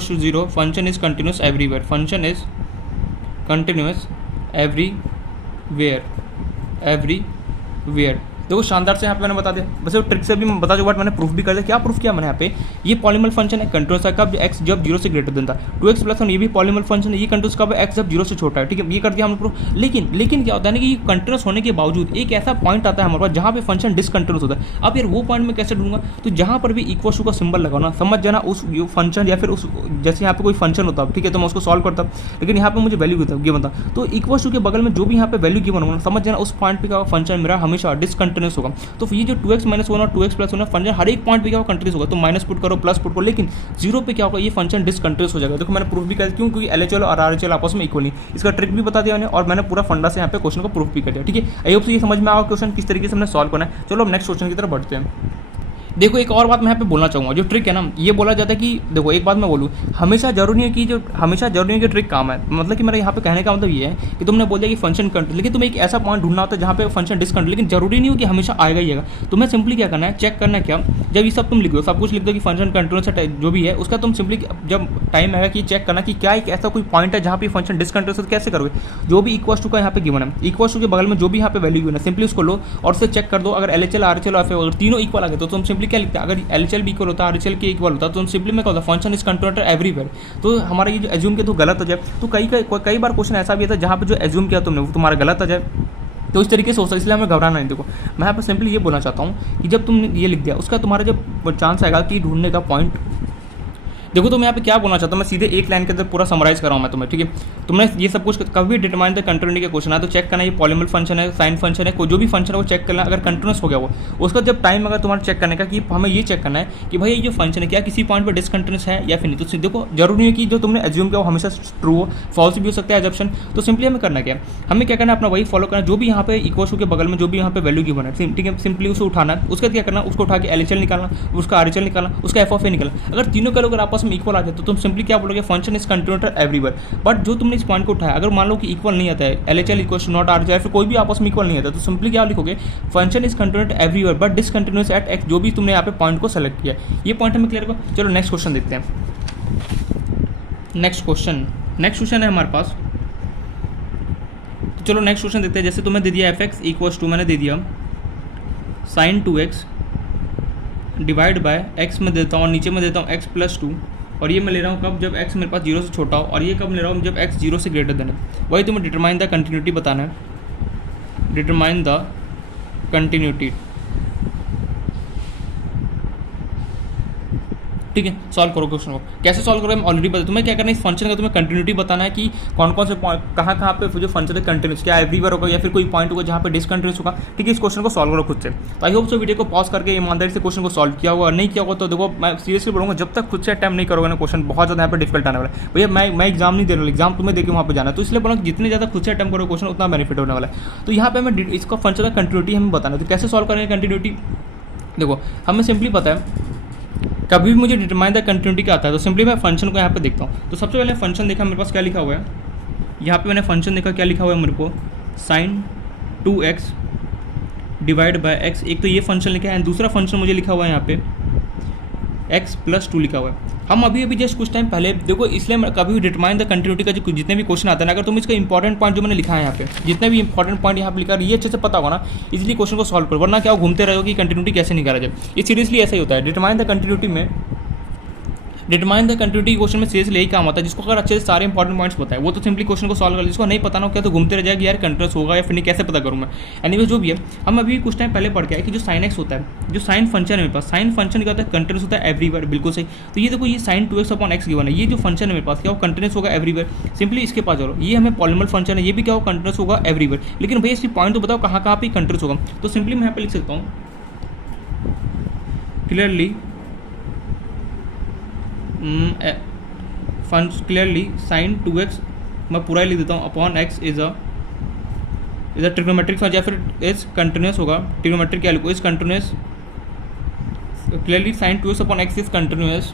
to zero, function is continuous everywhere. Function is continuous everywhere where. देखो शानदार से यहाँ पे मैंने बता दिया, वैसे ट्रिक से भी मैं बता दूँ, बट मैंने प्रूफ भी कर दिया। क्या प्रूफ किया मैंने यहाँ पे, ये पॉलीमल फंक्शन है कंट्रोल्स का कब एक्स जब 0 से ग्रेटर देन था, 2x प्लस 1 ये भी पॉलीमल फंक्शन है, ये कंट्रोल्स कब एक्स जब 0 से छोटा है, ठीक है, ये कर दिया हमने प्रूफ। लेकिन क्या होता है ना कि कंट्रोल्स होने के बावजूद एक ऐसा पॉइंट आता है हमारे पास जहाँ पे फंक्शन डिसकंटिन्यूस होता है। अब यार वो पॉइंट में कैसे ढूंढूंगा, तो जहाँ पर भी इक्वल टू का सिंबल लगाओ ना, समझ जाना उस फंक्शन या फिर उस जैसे यहाँ पे कोई फंक्शन होता है, ठीक है, तो मैं उसको सॉल्व करता, लेकिन यहाँ पे मुझे वैल्यू गिवन था, तो इक्वल टू के बगल में जो भी यहाँ पे वैल्यू गिवन होगा, समझ जाना उस पॉइंट पे का फंक्शन मेरा हमेशा डिसकंटिन्यूस होगा। तो ये जो 2x - 1 और 2x + 1 फंक्शन हर एक पॉइंट पे क्या होगा, कंटिन्यूस होगा, तो माइनस पुट करो प्लस पुट करो, लेकिन 0 पे क्या होगा, ये फंक्शन डिसकंटिन्यूस हो जाएगा। देखो मैंने प्रूफ भी कर दिया, क्यों, क्योंकि LHL और RHL आपस में इक्वल नहीं, इसका ट्रिक भी बता दिया मैंने, और मैंने पूरा फंडा से यहाँ पे क्वेश्चन को प्रूफ भी कर दिया, ठीक है। आई होप से ये समझ में आया क्वेश्चन किस तरीके से हमने सॉल्व करना है। चलो अब नेक्स्ट क्वेश्चन की तरफ बढ़ते हैं। देखो एक और बात मैं यहाँ पे बोलना चाहूँगा, जो ट्रिक है ना, ये बोला जाता है कि देखो एक बात मैं बोलूँ, हमेशा जरूरी नहीं है कि ट्रिक काम है, मतलब कि मेरा यहाँ पे कहने का मतलब ये है कि तुमने बोल दिया कि फंक्शन कंट्रोल, लेकिन तुम्हें एक ऐसा पॉइंट ढूंढना होता है जहाँ पे फंक्शन डिसकंट्रोल, लेकिन जरूरी नहीं हो कि हमेशा आएगा ही आएगा। तुम्हें सिंपली क्या करना है, चेक करना है, क्या जब ये सब तुम लिख दो, सब कुछ लिख दो कि फंक्शन कंट्रोल से जो भी है उसका तुम सिंपली जब टाइम आएगा कि चेक करना कि क्या एक ऐसा कोई पॉइंट है जहाँ पे फंक्शन डिसकंट्रोल से, कैसे करोगे, जो भी इक्वल टू का यहाँ पे गिवन है, इक्वल टू के बगल में जो भी यहाँ पे वैल्यू गिवन है, सिंपली उसको लो और उससे चेक कर दो। अगर LHL RHL और FF तीनों इक्वल आ गए तो तुम सिंपली क्या लिखते हैं, अगर LHL भी इक्वल होता है RHL के इक्वल होता है तो सिंपली में क्या होता है, फंक्शन इज कंट्रोलर एवरीवेयर। तो हमारा ये जो एज्यूम किया तो गलत हो जाए, तो कई बार क्वेश्चन ऐसा भी आता है जहाँ पे जो एज्यूम किया तुमने वो तुम्हारा गलत आ जाए, तो इस तरीके से हो सकता है, इसलिए हमें घबराना नहीं। देखो मैं यहाँ पर सिंपली ये बोलना चाहता हूँ कि जब तुमने ये लिख दिया उसका तुम्हारा जब चांस आएगा कि ढूंढने का पॉइंट, देखो तो मैं यहाँ पे क्या बोलना चाहता हूँ, मैं सीधे एक लाइन के अंदर पूरा समराइज कर रहा हूँ मैं तुम्हें, ठीक है। तुमने ये सब कुछ कभी डिटरमाइन द कंटिन्यूटी का क्वेश्चन है तो चेक करना, ये पॉलीमल फंक्शन है, साइन फंक्शन है, कोई जो भी फंक्शन है वो चेक करना, अगर कंटिन्यूस हो गया वो, उसका जब टाइम अगर तुम्हारा चेक करने का कि हमें ये चेक करना है कि भाई ये जो फंक्शन है क्या किसी पॉइंट पर डिसकंटिन्यूस है या फिर नहीं। तो देखो जरूरी है कि जो तुमने एज्यूम किया वो हमेशा ट्रू हो, फॉल्स भी हो सकता है एजप्शन। तो सिंपली हमें करना क्या, हमें क्या करना है, अपना वही फॉलो करना, जो भी यहाँ पे इक्वल टू के बगल में जो भी यहाँ पे वैल्यू गिवन है, ठीक है, सिंपली उसे उठाना है, उसका क्या करना, उसको उठा के LHL निकालना, उसका RHL निकालना, उसका FA निकालना। अगर तीनों का अगर आपस में इक्वल आ जाए तो तुम सिंपली क्या बोलोगे, function is continuous everywhere. But जो तुमने इस पॉइंट को उठाया अगर मान लो कि इक्वल नहीं आता है, LHL equal to not RHL, फिर कोई भी आपस में इक्वल नहीं आता, तो सिंपली क्या लिखोगे, function is continuous everywhere but discontinuous at x, जो भी तुमने यहाँ पे पॉइंट को सेलेक्ट किया। ये पॉइंट हमें क्लियर करो। चलो नेक्स्ट क्वेश्चन देखते हैं। नेक्स्ट क्वेश्चन है हमारे पास, तो चलो नेक्स्ट क्वेश्चन देखते हैं। जैसे तुम्हें दे दिया fx इक्वल टू, मैंने दे दिया sin 2x divide by x में देता हूँ और नीचे में देता हूँ x + 2, और ये मैं ले रहा हूँ कब, जब x मेरे पास 0 से छोटा हो, और ये कब ले रहा हूँ, जब x 0 से ग्रेटर देन है। वही तुम्हें डिटरमाइन द कंटिन्यूटी बताना है, डिटरमाइन द कंटिन्यूटी, ठीक है। सॉल्व करो क्वेश्चन को, कैसे सॉल्व करो मैं ऑलरेडी बता, तुम्हें क्या करना है, इस फंक्शन का तुम्हें कंटिन्यूटी बताना है कि कौन कौन से पॉइंट कहाँ पे जो फंक्शन है कंटिन्यूस, क्या एवरीवेयर होगा या फिर कोई पॉइंट होगा जहाँ पे डिसकंटिन्यूस होगा, ठीक है। इस क्वेश्चन को सॉल्व करो खुद से। तो आई होप सो वीडियो को पॉज करके ईमानदारी से क्वेश्चन को सॉल्व किया होगा, नहीं किया होगा तो देखो मैं सीरियसली बोलूँगा, जब तक खुद से अटैम्प्ट नहीं करोगे ना क्वेश्चन बहुत ज़्यादा यहाँ पर डिफिकल्ट आने वाला है। भैया मैं एग्जाम नहीं दे रहा हूँ, एग्जाम तुम्हें देकर वहाँ पर जाना, तो इसलिए बोला जितने ज़्यादा खुद से अटैम्प्ट करोगे क्वेश्चन उतना बेनिफिट होने वाला है। तो यहाँ पर हमें इसका फंक्शन का कंटिन्यूटी हमें बताना है, तो कैसे सॉल्व करेंगे कंटिन्यूटी। देखो हमें सिंपली पता है कभी भी मुझे डिटरमाइन द कंटिन्यूटी का आता है तो सिंपली मैं फंक्शन को यहाँ पे देखता हूँ। तो सबसे पहले फंक्शन देखा मेरे पास क्या लिखा हुआ है, यहाँ पे मैंने फंक्शन देखा क्या लिखा हुआ है मेरे को, sin 2x divide by x, एक तो ये फंक्शन लिखा है, दूसरा फंक्शन मुझे लिखा हुआ है यहाँ पे x + 2 लिखा हुआ है। हम अभी जस्ट कुछ टाइम पहले देखो, इसलिए मैं कभी भी डिटरमाइन द कंटिन्यूटी का जो जितने भी क्वेश्चन आते हैं ना, अगर तुम इसका इंपॉर्टेंट पॉइंट जो मैंने लिखा है यहाँ पे, जितने भी इंपॉर्टेंट पॉइंट यहाँ पे लिखा है ये अच्छे से पता होगा ना, इसलिए क्वेश्चन को सॉल्व करो, वरना क्या घूमते रहो कि कंटिन्यूटी कैसे निकाला जाए। ये सीरियसली ऐसा ही होता है, डिटरमाइन द कंटिन्यूटी में, डिटरमाइन द कंटिन्यूटी क्वेश्चन में सीरियसली यही काम आता है। जिसको अगर अच्छे से सारे इंपॉर्टेंट पॉइंट्स पता है वो तो सिंपली क्वेश्चन को सॉल्व कर, जिसको नहीं पता ना क्या तो घूमते रह जाएगा यार कंटिन्यूस होगा या फिर नहीं, कैसे पता करूँ मैं। एनीवे जो भी है, हम अभी कुछ टाइम पहले पढ़ के आए कि जो sin x होता है, जो साइन फंक्शन है मेरे पास, साइन फंक्शन क्या होता है, कंटिन्यूस होता है एवरीवेयर, बिल्कुल सही। तो ये देखो ये sin 2x/x गिवन है, ये जो फंक्शन है मेरे पास क्या वो कंटिन्यूस होगा एवरीवेयर। सिंपली इसके पास चलो, ये हमें पॉलीमल फंक्शन है, ये भी क्या हो कंटिन्यूस होगा एवरीवेयर। लेकिन भैया इसकी पॉइंट तो बताओ कहाँ पे कंटिन्यूस होगा। तो सिंपली मैं यहाँ पे लिख सकता हूँ क्लियरली sin 2x, मैं पूरा ही लिख देता हूँ, upon x is a trigonometric function, या फिर इज कंटिन्यूस होगा, ट्रिग्नोमेट्रिक क्या लिखो, is continuous, clearly sin 2x/x is continuous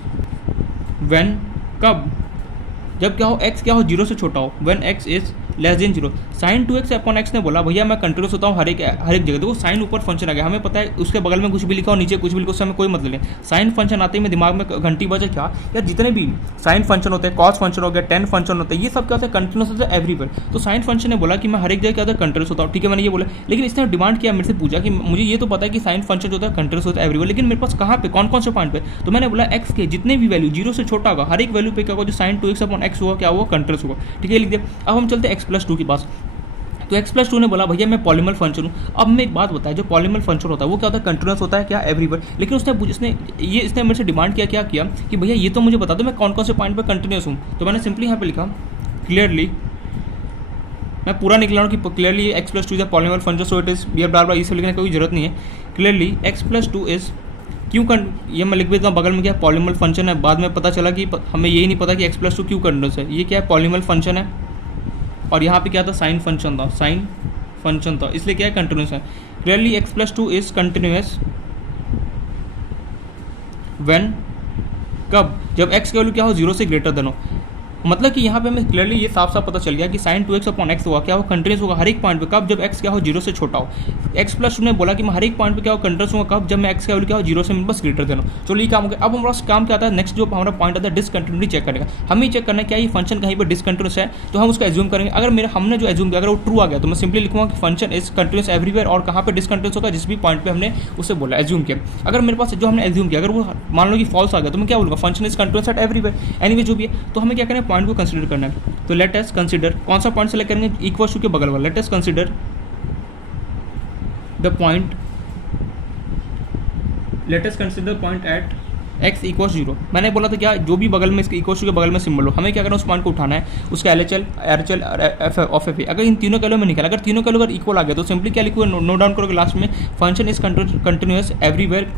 when, कब, जब क्या हो x क्या हो 0 से छोटा हो, when x is less than 0। Sine 2x upon x ने बोला भैया मैं कंटिन्यूस होता हूँ हर एक जगह। देखो साइन ऊपर फंक्शन आ गया, हमें पता है उसके बगल में कुछ भी लिखा हो नीचे कुछ भी लिखो, उससे हमें कोई मतलब नहीं। साइन फंक्शन आते ही मेरे दिमाग में घंटी बजे क्या यार, जितने भी साइन फंक्शन होते हैं, कॉस फंक्शन हो गया, टेन फंक्शन होते हैं, ये सब क्या होता है कंटिन्यूस होता है एवरीवेयर। तो साइन फंक्शन ने बोला कि मैं हर एक जगह क्या होता है कंटिन्यूस होता हूँ, ठीक है मैंने ये बोला। लेकिन इसने डिमांड किया मेरे से, पूछा कि मुझे ये तो पता है कि साइन फंक्शन जो होता है कंटिन्यूस होता है एवरीवेयर, लेकिन मेरे पास कहाँ पे कौन कौन से पॉइंट पे। तो मैंने बोला एक्स के जितने भी वैल्यू 0 से छोटा होगा हर एक वैल्यू पे क्या होगा, जो साइन 2x अपॉन x होगा क्या होगा कंटिन्यूस होगा, ठीक है लिख दिया। अब हम चलते हैं x+2 के पास। तो x+2 ने बोला भैया मैं पॉलीमल फंक्शन हूँ। अब मैं एक बात बताया, जो पॉलीमल फंक्शन होता है वो क्या होता है कंटिन्यूस होता है क्या एवरीवेयर। लेकिन इसने मेरे से डिमांड क्या किया कि भैया ये तो मुझे बता दो मैं कौन कौन से पॉइंट पर कंटिन्यूस हूँ। तो मैंने सिंपली यहाँ पे लिखा क्लियरली, मैं पूरा निकला हूँ कि clearly x+2 is a polynomial function, so it is ये बार बार इसे लिखने की कोई जरूरत नहीं है। क्लियरली x+2 इज ये मैं लिख देता हूँ बगल में क्या पॉलीमल फंक्शन है। बाद में पता चला कि हमें यही नहीं पता कि x+2 क्यों कंटिन्यूस है, ये क्या है पॉलीमल फंक्शन है। और यहाँ पे क्या था साइन फंक्शन था, इसलिए क्या है कंटिन्यूस है। Clearly x+2 is continuous when, कब, जब x की वैल्यू क्या हो 0 से ग्रेटर देन हो। मतलब कि यहाँ पे हमें क्लियरली ये साफ साफ पता चल गया कि साइन 2x अपॉन x होगा क्या हो कंटिन्यूस होगा हर एक पॉइंट पे, कब, जब x क्या हो 0 से छोटा हो। x+2 ने बोला कि मैं हर एक पॉइंट पे क्या हो कंटिन्यूस होगा कब, जब मैं x का वैल्यू क्या हो 0 से बस ग्रेटर देना। चलो ये काम हो गया। अब हमारा काम क्या आता है नेक्स्ट, जो हमारा पॉइंट आता है डिसकंटिन्यूटी चेक करने का। हमें चेक करना है क्या ये फंक्शन कहीं पर डिसकंटिन्यूस है, तो हम उसका एज्यूम करेंगे। अगर हमने जो एज्यूम किया अगर वो ट्रू आ गया तो मैं सिंपली लिखूंगा कि फंक्शन इज कंटिन्यूस एवरीवेयर, और कहाँ पे डिसकंटिन्यूस होगा जिस भी पॉइंट पे हमने उसे बोला एज्यूम किया। अगर मेरे पास जो हमने एज्यूम किया अगर वो मान लो कि फॉल्स आ गया तो मैं क्या बोलूँगा function is continuous at everywhere. Anyway जो भी है, तो हमें क्या करना है पॉइंट को कंसिडर करना है। तो लेट अस कंसीडर, कौन सा पॉइंट सेलेक्ट करेंगे इक्वल टू के बगल वाला। Let us consider the point, let us consider point at x equal 0। मैंने बोला था क्या जो भी बगल में इसके इक्वल टू के बगल में सिंबल हो हमें क्या करना है उस पॉइंट को उठाना है, उसका LHL RHL ऑफ एफ। अगर इन तीनों कैलो में निकाला, अगर तीनों कैलो अगर इक्वल आ गया तो सिंपली क्या लिखोगे नो डाउन करोगे लास्ट में फंक्शन इज कंटिन्यूस एवरीवेयर।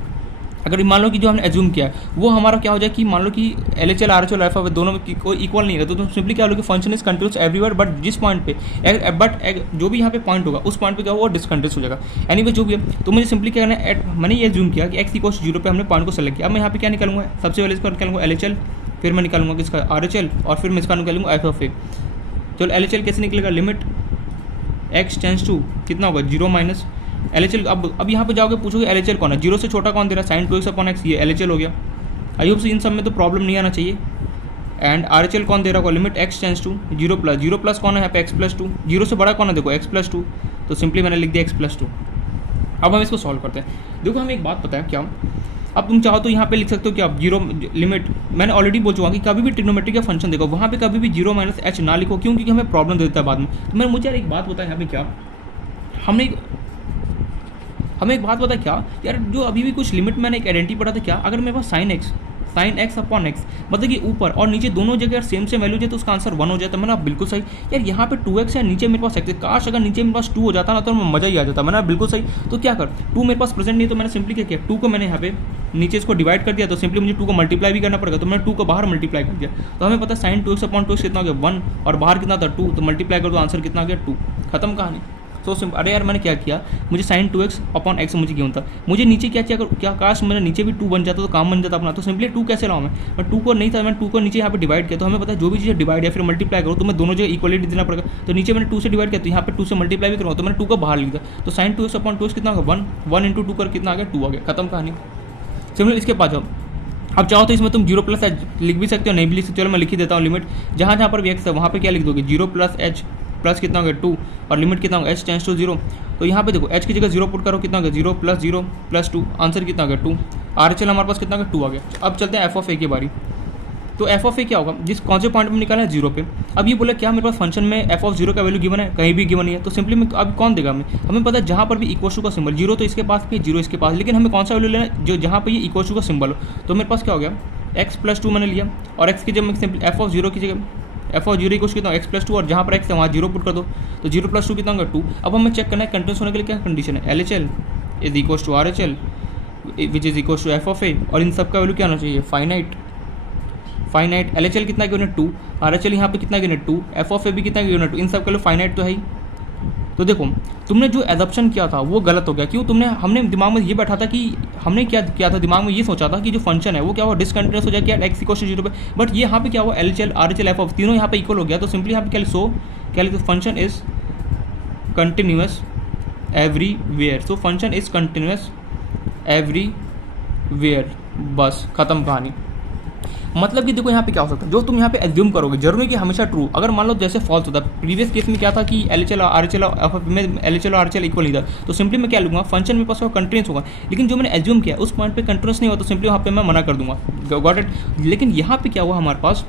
अगर मान लो कि जो हमने एज्यूम किया है वो हमारा क्या हो जाए कि मान लो कि LHL RHL एफ दोनों में कोई इक्वल नहीं रहता, तो सिंपली क्या होगा function is continuous everywhere, but जिस पॉइंट पे बट जो भी यहाँ पे पॉइंट होगा उस पॉइंट पे क्या होगा वो डिसकंटिन्यूस हो जाएगा। एनीवे जो भी है, तो मुझे सिंपली क्या करना है मैंने ये एज्यूम किया कि x इक्वल 0 पे हमने पॉइंट को सेलेक्ट किया। अब मैं यहाँ पे क्या निकालूंगा, सबसे पहले इसका निकालूंगा LHL, फिर मैं निकालूंगा किसका RHL, और फिर मैं इसका निकालूंगा एफ ऑफ ए। चलो LHL कैसे निकलेगा, लिमिट x टेंस टू कितना होगा 0 माइनस LHL। अब यहाँ पे जाओगे पूछोगे LHL कौन है, 0 से छोटा कौन दे रहा है साइन 2x अपॉन x, ये LHL हो गया। आई होप से इन सब में तो प्रॉब्लम नहीं आना चाहिए। एंड RHL कौन दे रहा होगा, limit x tends to 0 plus कौन है यहाँ पे x+2, 0 से बड़ा कौन है देखो x+2, तो सिंपली मैंने लिख दिया x+2। अब हम इसको सॉल्व करते हैं। देखो हमें एक बात पता है क्या, अब तुम चाहो तो यहाँ पे लिख सकते हो कि अब 0 लिमिट, मैंने ऑलरेडी बोल चुका कि कभी भी ट्रिग्नोमेट्री का फंक्शन देखो वहाँ पे कभी भी 0 माइनस h ना लिखो, क्योंकि हमें प्रॉब्लम देता है बाद में। तो मैंने मुझे यार एक बात बताया यहाँ पे क्या, हमें एक बात पता है क्या यार, जो अभी भी कुछ लिमिट मैंने एक आइडेंटिटी पढ़ा था क्या, अगर मेरे पास साइन एक्स अपॉन एक्स मतलब कि ऊपर और नीचे दोनों जगह सेम वैल्यू है तो उसका आंसर 1 हो जाता है। मैंने बिल्कुल सही यार, यहाँ पे 2x है नीचे मेरे पास x है, काश अगर नीचे मेरे पास 2 हो जाता ना तो मजा ही आ जाता। मैंने बिल्कुल सही, तो क्या कर 2 मेरे पास प्रेजेंट नहीं है तो मैंने सिंपली क्या किया 2 को मैंने यहाँ पे नीचे इसको डिवाइड कर दिया, तो सिंपली मुझे 2 को मल्टीप्लाई भी करना पड़ेगा, तो मैंने 2 को बाहर मल्टीप्लाई कर दिया। तो हमें पता है साइन 2x अपॉन 2x कितना हो गया 1, और बाहर कितना था 2, तो मल्टीप्लाई कर दो आंसर कितना आ गया 2, खत्म कहानी। तो अरे यार मैंने क्या किया, मुझे साइन 2x अपॉन x मुझे क्यों था, मुझे नीचे क्या चाहिए, अगर क्या काश मेरा नीचे भी 2 बन जाता तो काम बन जाता अपना। तो सिंपली 2 कैसे लाऊं मैं 2 को नहीं था, मैंने 2 को नीचे यहाँ पे डिवाइड किया। तो हमें पता है जो भी चीज़ डिवाइड या फिर मल्टीप्लाई करो तो मैं दोनों जगह इक्वलिटी देना पड़ेगा। तो नीचे मैंने 2 से डिवाइड किया तो यहाँ पे 2 से मल्टीप्लाई भी करूँगा, तो मैंने 2 को बाहर लिख दिया। तो साइन 2x अपॉन 2x कितना होगा 1 इंटू 2 कर कितना आ गया 2 आ गया, खत्म कहानी। सिंपली इसके पास जाओ, अब चाहो तो इसमें तुम 0 प्लस एच लिख भी सकते हो, नहीं भी लिख सकते हो। चलो मैं लिख ही देता हूँ, लिमिट जहाँ जहाँ पर भी x है वहाँ पे क्या लिख दोगे 0 प्लस एच प्लस कितना होगा 2, और लिमिट कितना होगा h टेंस टू 0। तो यहाँ पे देखो h की जगह 0 पुट करो कितना होगा 0 प्लस 2, आंसर कितना होगा 2। RHL हमारे पास कितना होगा 2 आ गया। अब चलते हैं एफ ऑफ ए की बारी। तो एफ ऑफ ए क्या होगा, जिस कौन से पॉइंट में निकाला है 0 पे। अब ये बोला क्या मेरे पास फंक्शन में एफ ऑफ 0 का वैल्यू गिवन है, कहीं भी गिवन नहीं है, तो सिंपली मैं अब कौन देगा हमें पता है जहाँ पर भी इक्वल टू का सिंबल 0 तो इसके पास भी 0 इसके पास, लेकिन हमें कौन सा वैल्यू लेना है जो जहाँ पर ये इक्वल टू का सिंबल हो। तो मेरे पास क्या हो गया x+2 मैंने लिया, और x की जब मैं सिंपली एफ ऑफ 0 की जगह एफ ऑफ 0 इक्वल कितना x+2, और जहाँ पर x है वहाँ 0 पुट कर दो, तो 0 + 2 कितना होगा 2। अब हमें चेक करना है कंटिन्यूस होने के लिए क्या कंडीशन है, LHL is equal to RHL which is equal to f of a, और इन सब का वैल्यू क्या होना चाहिए फाइनाइट। LHL कितना गिवन है 2, RHL यहाँ पे कितना गिवन है 2, एफ ऑफ ए भी कितना गिवन है 2, इन सब का वैल्यू फाइनाइट तो है ही। तो देखो तुमने जो एडप्शन किया था वो गलत हो गया। क्यों? हमने दिमाग में ये बैठा था कि हमने क्या किया था, दिमाग में ये सोचा था कि जो फंक्शन है वो क्या हुआ, डिसकंटिन्यूस हो जाएगा एक्स इक्वल टू 0 पे। बट ये यहाँ पे क्या हुआ, L H L R H L F of तीनों यहाँ पे इक्वल हो गया। तो सिंपली यहाँ पे क्या लिखो, function is continuous everywhere. So function is continuous everywhere, बस खत्म कहानी। मतलब कि देखो यहाँ पे क्या हो सकता है, जो तुम यहाँ पे एज्यूम करोगे जरूरी कि हमेशा ट्रू, अगर मान लो जैसे फॉल्स होता है। प्रीवियस केस में क्या था कि L H L R H L में L H L R H L equal नहीं था, तो सिंपली मैं क्या लूँगा, फंक्शन मेरे पास कंटिन्यूस होगा। लेकिन जो मैंने एज्यूम किया उस पॉइंट पे कंटिन्यूस नहीं हुआ, तो सिंपली वहाँ पे मैं मना कर दूंगा। Got it. लेकिन यहाँ पे क्या हुआ हमारे पास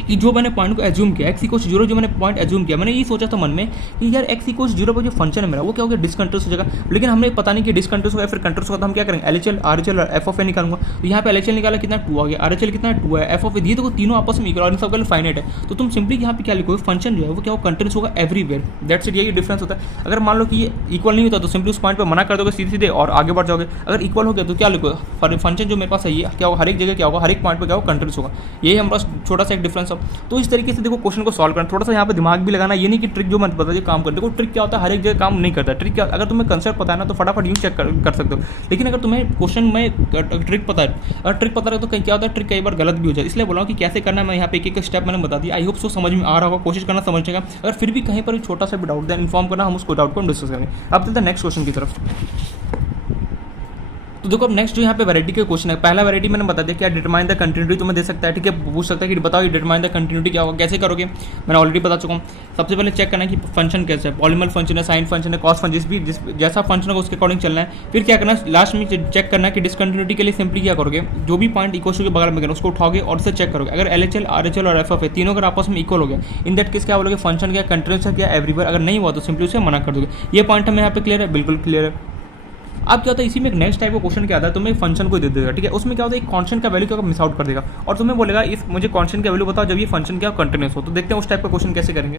कि जो मैंने पॉइंट को एज्यूम किया एक्स इक्वल 0, जो मैंने पॉइंट एज्यूम किया, मैंने ये सोचा था मन में कि यार एक्स इक्वल 0 पर जो फंक्शन है मेरा वो क्या हो गया, डिसकंटिन्यूस हो जाएगा। लेकिन हमने पता नहीं कि डिसकंटिन्यूस होगा फिर कंटिन्यूस होगा, तो हम क्या करेंगे, L H L R H L और एफ ऑफ ए निकालूंगा। तो यहाँ पे एल एच एल निकाला कितना 2 आ गया, आर एच एल कितना 2 है, एफ ऑफ ए, ये तो तीनों आपस में इक्वल और इन सब का फाइनाइट है। तो तुम सिंपली यहाँ पे क्या लिखोगे, फंक्शन जो है वो क्या हो, कंटिन्यूस होगा एवरीवेयर। दैट्स इट, यही डिफरेंस होता है। अगर मान लो कि ये इक्वल नहीं होता तो सिंपली उस पॉइंट पर मना कर दोगे सीधे सीधे और आगे बढ़ जाओगे। अगर इक्वल हो गया तो क्या लिखोगे, फंक्शन जो मेरे पास है ये क्या होगा, हर एक जगह क्या होगा, हर एक पॉइंट पर क्या होगा, कंटिन्यूस होगा। यही हमारे पास छोटा सा एक डिफरेंस है। तो इस तरीके से देखो क्वेश्चन को सॉल्व करना, थोड़ा सा यहाँ पे दिमाग भी लगाना, ये नहीं कि ट्रिक जो मैं बता काम कर। देखो ट्रिक क्या होता है, हर एक जगह काम नहीं करता। ट्रिक क्या, अगर तुम्हें कंसेप्ट पता है ना तो फटाफट यूँ चेक कर सकते हो। लेकिन अगर तुम्हें क्वेश्चन में ट्रिक पता है, अगर ट्रिक पता है तो क्या होता है, ट्रिक कई बार गलत भी हो जाए। इसलिए बोला कि कैसे करना है, मैं यहाँ पे एक स्टेप मैंने बता दिया। आई होप सो समझ में आ रहा होगा, कोशिश करना समझने का। अगर फिर भी कहीं पर छोटा सा भी डाउट दें इन्फॉर्म करना, हम उसको डाउट को डिस्कस करेंगे। अब चलते हैं नेक्स्ट क्वेश्चन की तरफ। तो देखो अब नेक्स्ट जो यहाँ पे वैरायटी के क्वेश्चन है। पहला वैरायटी मैंने बता दिया क्या, डिटरमाइन द कंटिन्यूटी तुम्हें दे सकता है, ठीक है, पूछ सकता है कि बताओ ये डिटरमाइन द कंटिन्यूटी क्या होगा, कैसे करोगे, मैंने ऑलरेडी बता चुका हूँ। सबसे पहले चेक करना है कि फंक्शन कैसे है, पॉलीनॉमियल फंक्शन है, साइन फंक्शन है, कॉस फंक्शन, जिस जैसा फंक्शन होगा उसके अकॉर्डिंग चलना है। फिर क्या करना है, लास्ट में चेक करना है कि डिसकंटिन्यूटी के लिए सिंपली क्या करोगे, जो भी पॉइंट इक्वल के बगल में उसको उठाओगे और इसे चेक करोगे। अगर L H L R H L और एफ ऑफ ए तीनों अगर आपस में इक्वल हो गया, इन दैट केस क्या बोलोगे, फंक्शन क्या कंटिन्यूस है क्या एवरीवेयर। अगर नहीं हुआ तो सिंपली उसे मना कर दोगे। ये पॉइंट हमें यहाँ पे क्लियर है, बिल्कुल क्लियर है। अब क्या होता है, इसी में एक नेक्स्ट टाइप का क्वेश्चन क्या आता है, तुम्हें फंक्शन को दे देगा, ठीक है, उसमें क्या होता है, एक कांस्टेंट का वैल्यू क्या मिस आउट कर देगा और तुम्हें बोलेगा इस मुझे कांस्टेंट का वैल्यू बताओ जब ये फंक्शन क्या कंटिन्यूस हो। तो देखते हैं उस टाइप का क्वेश्चन कैसे करेंगे।